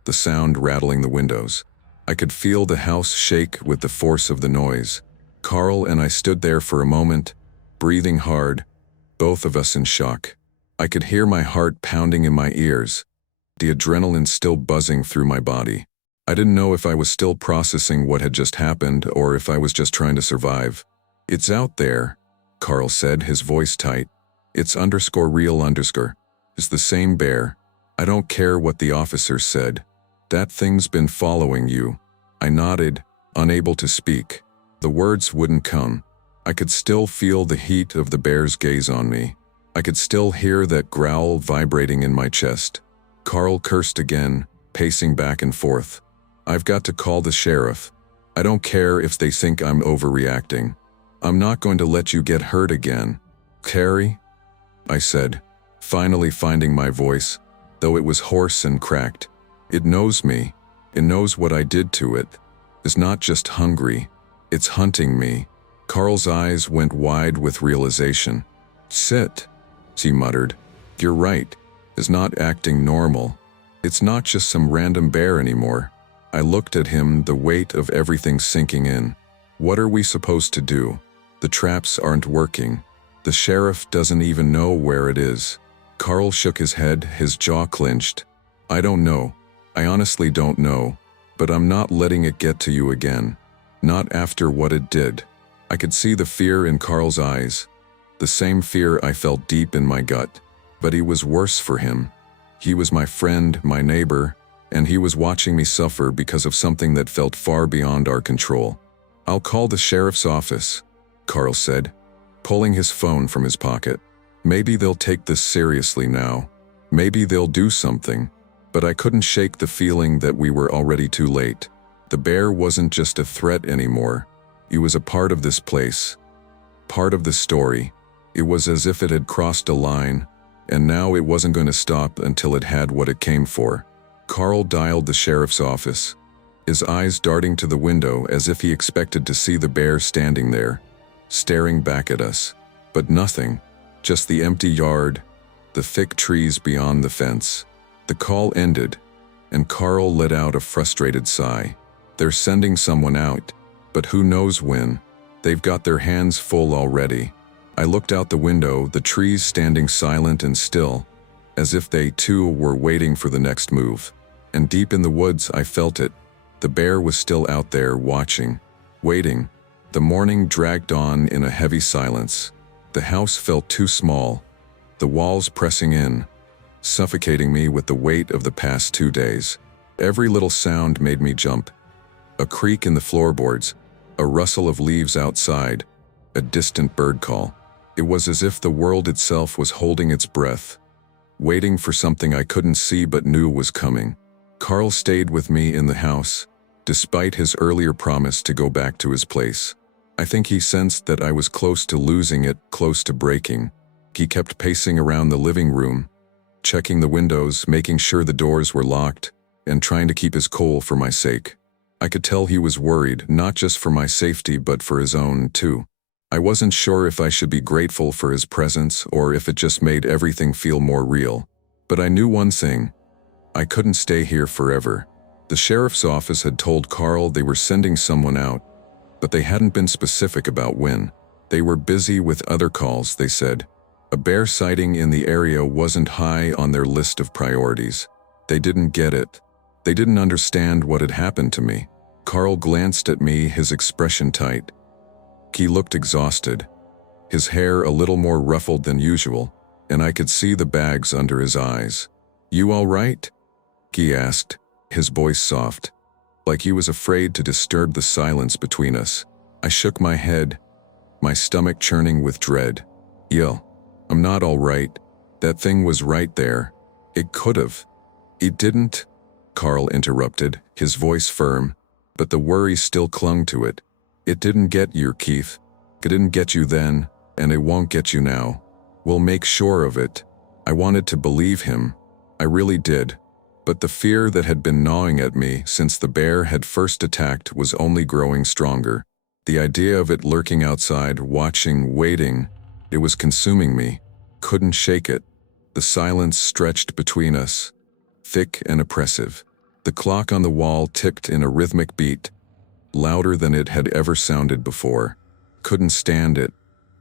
the sound rattling the windows. I could feel the house shake with the force of the noise. Carl and I stood there for a moment, breathing hard, both of us in shock. I could hear my heart pounding in my ears, the adrenaline still buzzing through my body. I didn't know if I was still processing what had just happened or if I was just trying to survive. "It's out there," Carl said, his voice tight. "It's _real_. It's the same bear. I don't care what the officer said. That thing's been following you." I nodded, unable to speak. The words wouldn't come. I could still feel the heat of the bear's gaze on me. I could still hear that growl vibrating in my chest. Carl cursed again, pacing back and forth. "I've got to call the sheriff. I don't care if they think I'm overreacting. I'm not going to let you get hurt again." "Carrie?" I said, finally finding my voice, though it was hoarse and cracked. "It knows me. It knows what I did to it. It's not just hungry. It's hunting me." Carl's eyes went wide with realization. "Sit," he muttered. "You're right. It's not acting normal. It's not just some random bear anymore." I looked at him, the weight of everything sinking in. "What are we supposed to do? The traps aren't working. The sheriff doesn't even know where it is." Carl shook his head, his jaw clenched. "I don't know. I honestly don't know. But I'm not letting it get to you again. Not after what it did." I could see the fear in Carl's eyes, the same fear I felt deep in my gut. But he was worse for him. He was my friend, my neighbor, and he was watching me suffer because of something that felt far beyond our control. "I'll call the sheriff's office," Carl said, pulling his phone from his pocket. "Maybe they'll take this seriously now. Maybe they'll do something." But I couldn't shake the feeling that we were already too late. The bear wasn't just a threat anymore. It was a part of this place, part of the story. It was as if it had crossed a line, and now it wasn't going to stop until it had what it came for. Carl dialed the sheriff's office, his eyes darting to the window as if he expected to see the bear standing there, staring back at us. But nothing, just the empty yard, the thick trees beyond the fence. The call ended, and Carl let out a frustrated sigh. They're sending someone out, but who knows when. They've got their hands full already. I looked out the window, the trees standing silent and still, as if they too were waiting for the next move. And deep in the woods I felt it. The bear was still out there watching, waiting. The morning dragged on in a heavy silence. The house felt too small, the walls pressing in, suffocating me with the weight of the past 2 days. Every little sound made me jump. A creak in the floorboards, a rustle of leaves outside, a distant bird call. It was as if the world itself was holding its breath, waiting for something I couldn't see but knew was coming. Carl stayed with me in the house, despite his earlier promise to go back to his place. I think he sensed that I was close to losing it, close to breaking. He kept pacing around the living room, checking the windows, making sure the doors were locked, and trying to keep his cool for my sake. I could tell he was worried, not just for my safety but for his own too. I wasn't sure if I should be grateful for his presence or if it just made everything feel more real. But I knew one thing: I couldn't stay here forever. The sheriff's office had told Carl they were sending someone out, but they hadn't been specific about when. They were busy with other calls, they said. A bear sighting in the area wasn't high on their list of priorities. They didn't get it. They didn't understand what had happened to me. Carl glanced at me, his expression tight. He looked exhausted, his hair a little more ruffled than usual, and I could see the bags under his eyes. "You all right?" he asked, his voice soft, like he was afraid to disturb the silence between us. I shook my head, my stomach churning with dread. "Yeah, I'm not all right. That thing was right there. It could have." "It didn't," Carl interrupted, his voice firm, but the worry still clung to it. "It didn't get you, Keith. It didn't get you then, and it won't get you now. We'll make sure of it." I wanted to believe him. I really did. But the fear that had been gnawing at me since the bear had first attacked was only growing stronger. The idea of it lurking outside, watching, waiting, it was consuming me. Couldn't shake it. The silence stretched between us, thick and oppressive. The clock on the wall ticked in a rhythmic beat, louder than it had ever sounded before. Couldn't stand it.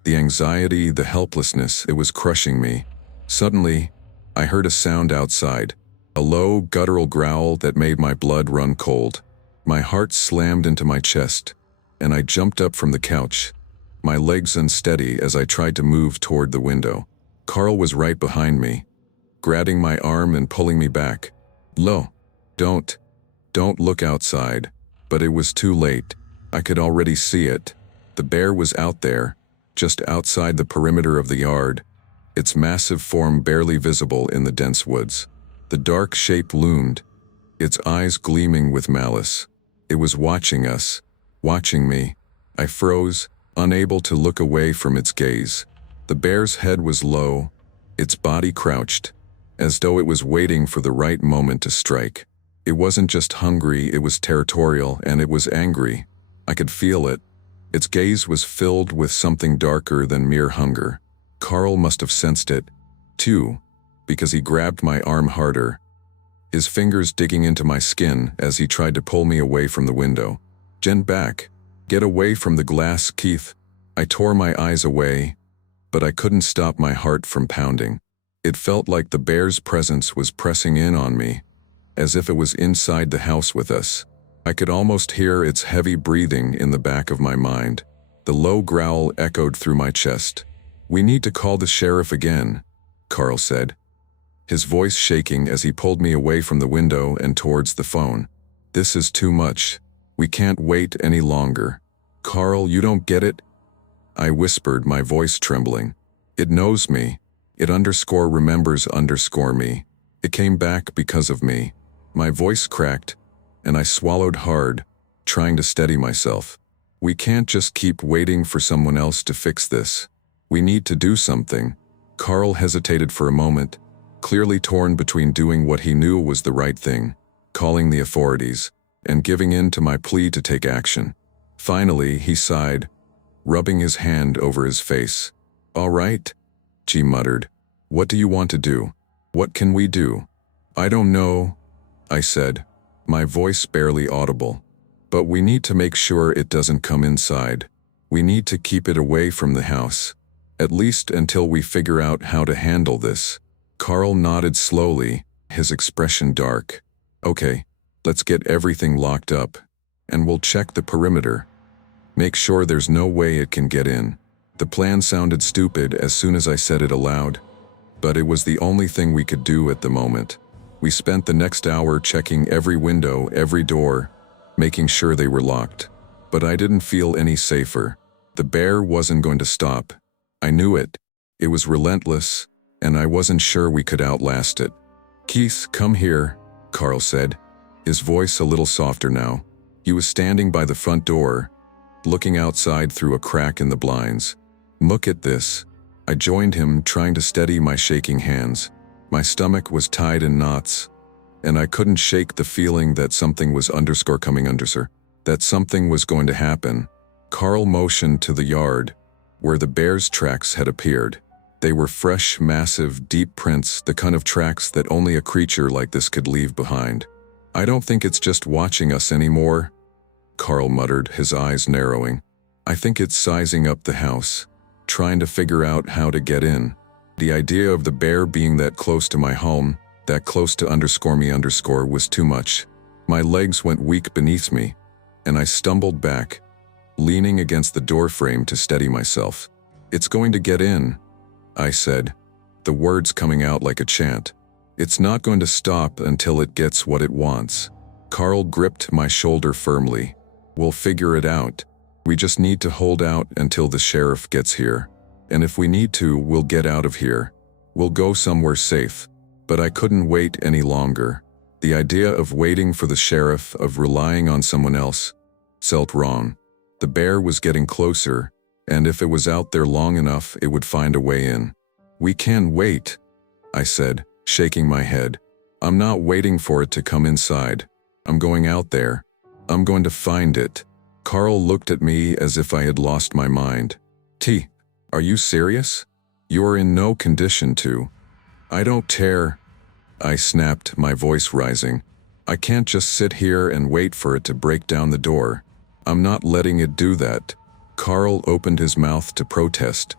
The anxiety, the helplessness, it was crushing me. Suddenly, I heard a sound outside, a low, guttural growl that made my blood run cold. My heart slammed into my chest, and I jumped up from the couch, my legs unsteady as I tried to move toward the window. Carl was right behind me, grabbing my arm and pulling me back. "Lo, don't look outside." But it was too late. I could already see it. The bear was out there, just outside the perimeter of the yard, its massive form barely visible in the dense woods. The dark shape loomed, its eyes gleaming with malice. It was watching us, watching me. I froze, unable to look away from its gaze. The bear's head was low, its body crouched, as though it was waiting for the right moment to strike. It wasn't just hungry, it was territorial, and it was angry. I could feel it. Its gaze was filled with something darker than mere hunger. Carl must have sensed it, too, because he grabbed my arm harder, his fingers digging into my skin as he tried to pull me away from the window. "Jen, back. Get away from the glass, Keith." I tore my eyes away, but I couldn't stop my heart from pounding. It felt like the bear's presence was pressing in on me, as if it was inside the house with us. I could almost hear its heavy breathing in the back of my mind. The low growl echoed through my chest. "We need to call the sheriff again," Carl said, his voice shaking as he pulled me away from the window and towards the phone. This is too much. We can't wait any longer. Carl, you don't get it? I whispered, my voice trembling. It knows me. It remembers me. It came back because of me. My voice cracked, and I swallowed hard, trying to steady myself. We can't just keep waiting for someone else to fix this. We need to do something. Carl hesitated for a moment, clearly torn between doing what he knew was the right thing, calling the authorities, and giving in to my plea to take action. Finally, he sighed, rubbing his hand over his face. All right, G muttered. What do you want to do? What can we do? I don't know, I said, my voice barely audible. But we need to make sure it doesn't come inside. We need to keep it away from the house, at least until we figure out how to handle this. Carl nodded slowly, his expression dark. Okay, let's get everything locked up, and we'll check the perimeter. Make sure there's no way it can get in. The plan sounded stupid as soon as I said it aloud, but it was the only thing we could do at the moment. We spent the next hour checking every window, every door, making sure they were locked. But I didn't feel any safer. The bear wasn't going to stop. I knew it. It was relentless, and I wasn't sure we could outlast it. Keith, come here, Carl said, his voice a little softer now. He was standing by the front door, looking outside through a crack in the blinds. Look at this. I joined him, trying to steady my shaking hands. My stomach was tied in knots, and I couldn't shake the feeling that something was that something was going to happen. Carl motioned to the yard, where the bear's tracks had appeared. They were fresh, massive, deep prints, the kind of tracks that only a creature like this could leave behind. I don't think it's just watching us anymore, Carl muttered, his eyes narrowing. I think it's sizing up the house, trying to figure out how to get in. The idea of the bear being that close to my home, that close to _me_ was too much. My legs went weak beneath me, and I stumbled back, leaning against the doorframe to steady myself. It's going to get in, I said, the words coming out like a chant. It's not going to stop until it gets what it wants. Carl gripped my shoulder firmly. We'll figure it out. We just need to hold out until the sheriff gets here. And if we need to, we'll get out of here. We'll go somewhere safe. But I couldn't wait any longer. The idea of waiting for the sheriff, of relying on someone else, felt wrong. The bear was getting closer, and if it was out there long enough, it would find a way in. We can't wait, I said, shaking my head. I'm not waiting for it to come inside. I'm going out there. I'm going to find it. Carl looked at me as if I had lost my mind. Are you serious? You're in no condition to. I don't care, I snapped, my voice rising. I can't just sit here and wait for it to break down the door. I'm not letting it do that. Carl opened his mouth to protest,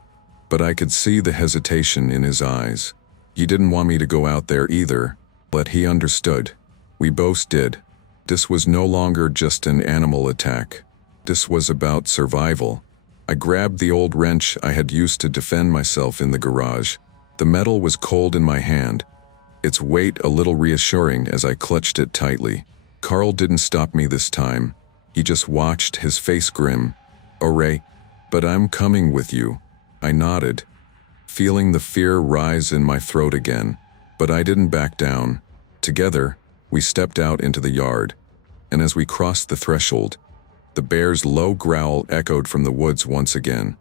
but I could see the hesitation in his eyes. He didn't want me to go out there either, but he understood. We both did. This was no longer just an animal attack. This was about survival. I grabbed the old wrench I had used to defend myself in the garage. The metal was cold in my hand, its weight a little reassuring as I clutched it tightly. Carl didn't stop me this time. He just watched, his face grim. Ray, but I'm coming with you. I nodded, feeling the fear rise in my throat again. But I didn't back down. Together, we stepped out into the yard, and as we crossed the threshold, the bear's low growl echoed from the woods once again.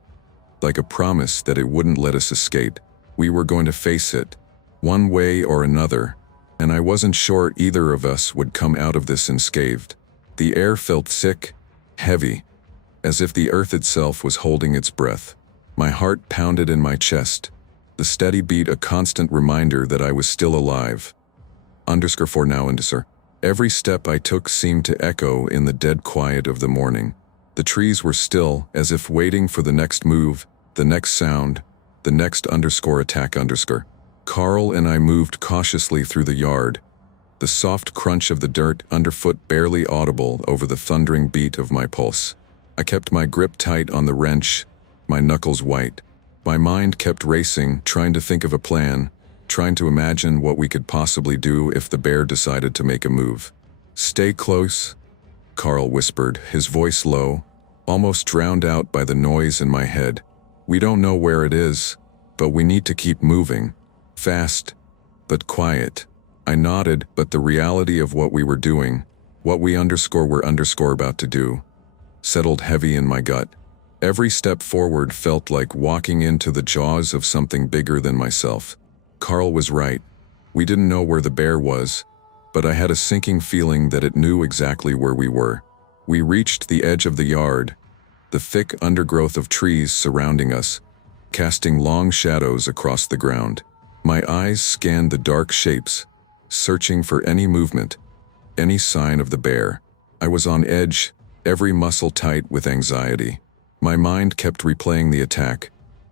Like a promise that it wouldn't let us escape. We were going to face it, one way or another, and I wasn't sure either of us would come out of this unscathed. The air felt sick, heavy, as if the earth itself was holding its breath. My heart pounded in my chest, the steady beat a constant reminder that I was still alive. _for now, Every step I took seemed to echo in the dead quiet of the morning. The trees were still, as if waiting for the next move, the next sound, the next _attack _. Carl and I moved cautiously through the yard, the soft crunch of the dirt underfoot barely audible over the thundering beat of my pulse. I kept my grip tight on the wrench, my knuckles white. My mind kept racing, trying to think of a plan, trying to imagine what we could possibly do if the bear decided to make a move. "Stay close," Carl whispered, his voice low, almost drowned out by the noise in my head. "We don't know where it is, but we need to keep moving. Fast, but quiet." I nodded, but the reality of what we were doing, what we were about to do, settled heavy in my gut. Every step forward felt like walking into the jaws of something bigger than myself. Carl was right. We didn't know where the bear was, but I had a sinking feeling that it knew exactly where we were. We reached the edge of the yard, the thick undergrowth of trees surrounding us, casting long shadows across the ground. My eyes scanned the dark shapes, searching for any movement, any sign of the bear. I was on edge, every muscle tight with anxiety. My mind kept replaying the attack,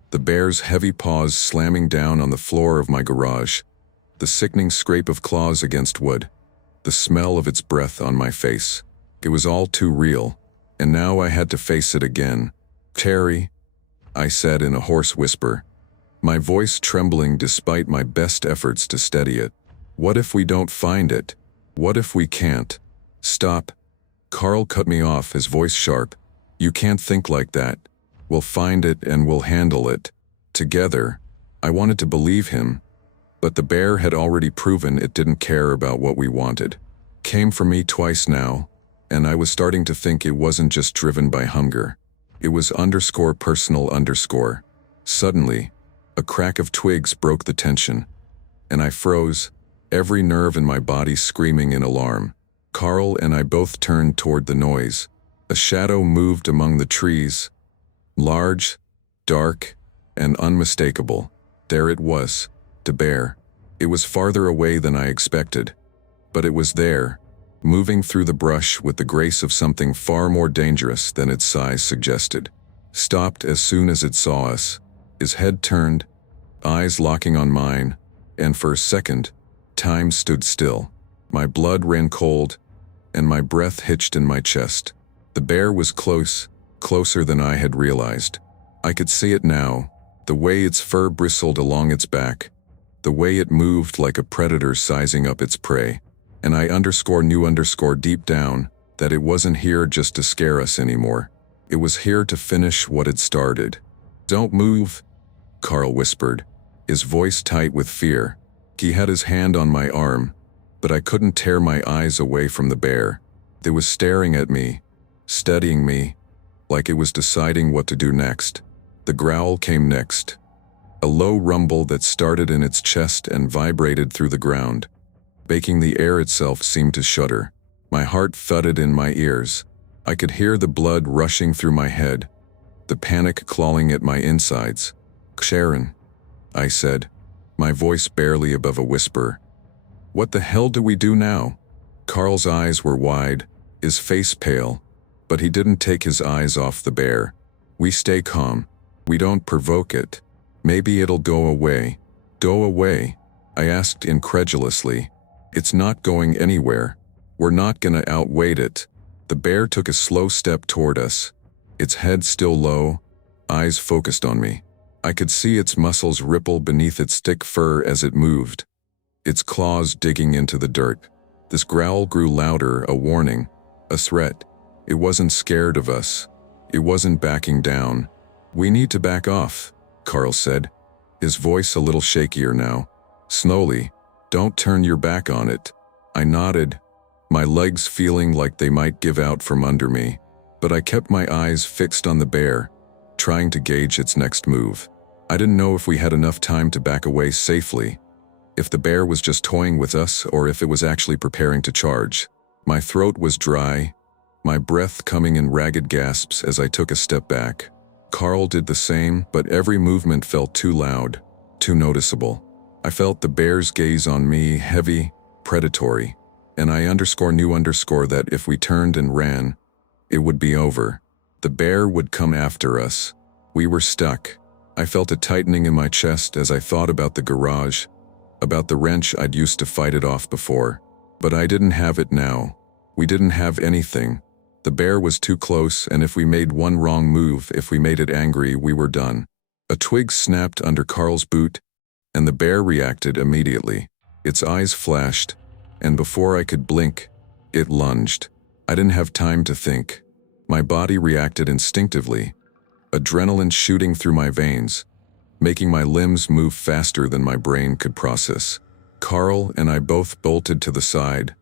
the bear's heavy paws slamming down on the floor of my garage, the sickening scrape of claws against wood, the smell of its breath on my face. It was all too real, and now I had to face it again. "Terry," I said in a hoarse whisper, my voice trembling despite my best efforts to steady it. "What if we don't find it? What if we can't?" "Stop." Carl cut me off, his voice sharp. "You can't think like that. We'll find it and we'll handle it. Together." I wanted to believe him, but the bear had already proven it didn't care about what we wanted. Came for me twice now, and I was starting to think it wasn't just driven by hunger. It was _personal_. Suddenly, a crack of twigs broke the tension, and I froze, every nerve in my body screaming in alarm. Carl and I both turned toward the noise. A shadow moved among the trees, large, dark, and unmistakable. There it was, the bear. It was farther away than I expected, but it was there, moving through the brush with the grace of something far more dangerous than its size suggested. Stopped as soon as it saw us, his head turned, eyes locking on mine, and for a second, time stood still. My blood ran cold, and my breath hitched in my chest. The bear was close, closer than I had realized. I could see it now, the way its fur bristled along its back, the way it moved like a predator sizing up its prey. And I knew deep down that it wasn't here just to scare us anymore. It was here to finish what it started. "Don't move," Carl whispered, his voice tight with fear. He had his hand on my arm, but I couldn't tear my eyes away from the bear. It was staring at me, studying me, like it was deciding what to do next. The growl came next, a low rumble that started in its chest and vibrated through the ground, making the air itself seem to shudder. My heart thudded in my ears. I could hear the blood rushing through my head, the panic clawing at my insides. "Sharon," I said, my voice barely above a whisper. "What the hell do we do now?" Carl's eyes were wide, his face pale, but he didn't take his eyes off the bear. "We stay calm. We don't provoke it. Maybe it'll go away." "Go away?" I asked incredulously. "It's not going anywhere. We're not gonna outwait it." The bear took a slow step toward us, its head still low, eyes focused on me. I could see its muscles ripple beneath its thick fur as it moved, its claws digging into the dirt. This growl grew louder, a warning, a threat. It wasn't scared of us. It wasn't backing down. "We need to back off," Carl said, his voice a little shakier now. "Slowly. Don't turn your back on it." I nodded, my legs feeling like they might give out from under me, but I kept my eyes fixed on the bear, trying to gauge its next move. I didn't know if we had enough time to back away safely, if the bear was just toying with us or if it was actually preparing to charge. My throat was dry, my breath coming in ragged gasps as I took a step back. Carl did the same, but every movement felt too loud, too noticeable. I felt the bear's gaze on me, heavy, predatory, and I knew that if we turned and ran, it would be over. The bear would come after us. We were stuck. I felt a tightening in my chest as I thought about the garage, about the wrench I'd used to fight it off before. But I didn't have it now. We didn't have anything. The bear was too close, and if we made one wrong move, if we made it angry, we were done. A twig snapped under Carl's boot, and the bear reacted immediately. Its eyes flashed, and before I could blink, it lunged. I didn't have time to think. My body reacted instinctively, adrenaline shooting through my veins, making my limbs move faster than my brain could process. Carl and I both bolted to the side,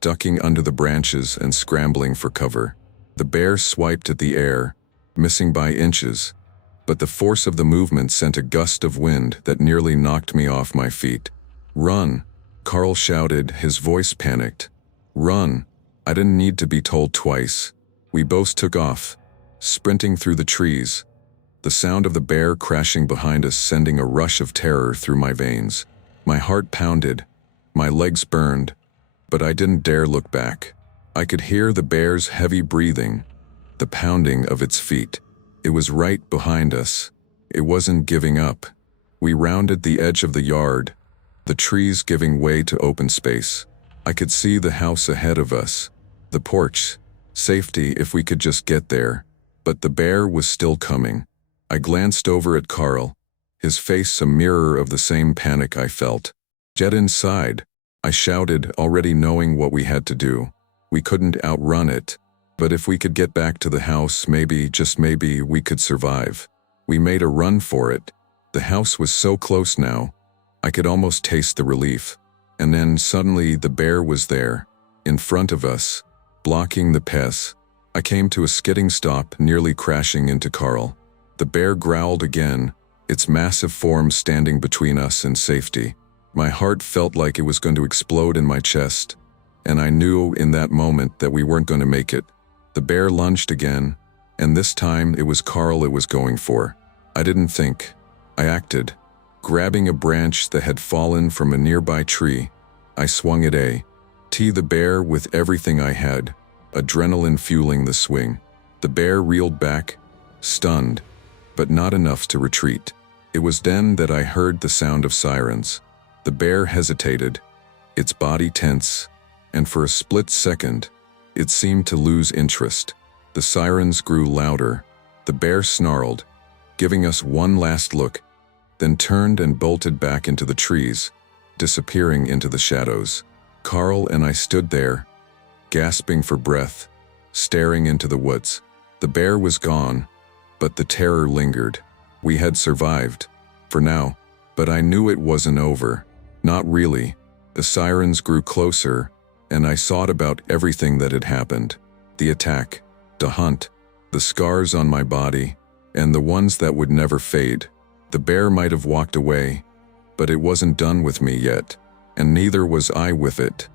ducking under the branches and scrambling for cover. The bear swiped at the air, missing by inches, but the force of the movement sent a gust of wind that nearly knocked me off my feet. "Run!" Carl shouted, his voice panicked. "Run!" I didn't need to be told twice. We both took off, sprinting through the trees, the sound of the bear crashing behind us sending a rush of terror through my veins. My heart pounded, my legs burned, but I didn't dare look back. I could hear the bear's heavy breathing, the pounding of its feet. It was right behind us. It wasn't giving up. We rounded the edge of the yard, the trees giving way to open space. I could see the house ahead of us, the porch, safety if we could just get there. But the bear was still coming. I glanced over at Carl, his face a mirror of the same panic I felt. "Get inside," I shouted, already knowing what we had to do. We couldn't outrun it, but if we could get back to the house, maybe, just maybe, we could survive. We made a run for it. The house was so close now, I could almost taste the relief. And then suddenly the bear was there, in front of us, blocking the path. I came to a skidding stop, nearly crashing into Carl. The bear growled again, its massive form standing between us and safety. My heart felt like it was going to explode in my chest, and I knew in that moment that we weren't going to make it. The bear lunged again, and this time it was Carl it was going for. I didn't think. I acted. Grabbing a branch that had fallen from a nearby tree, I swung at the bear with everything I had, adrenaline fueling the swing. The bear reeled back, stunned, but not enough to retreat. It was then that I heard the sound of sirens. The bear hesitated, its body tense, and for a split second, it seemed to lose interest. The sirens grew louder. The bear snarled, giving us one last look, then turned and bolted back into the trees, disappearing into the shadows. Carl and I stood there, gasping for breath, staring into the woods. The bear was gone, but the terror lingered. We had survived, for now, but I knew it wasn't over. Not really. The sirens grew closer, and I thought about everything that had happened. The attack, the hunt, the scars on my body, and the ones that would never fade. The bear might have walked away, but it wasn't done with me yet, and neither was I with it.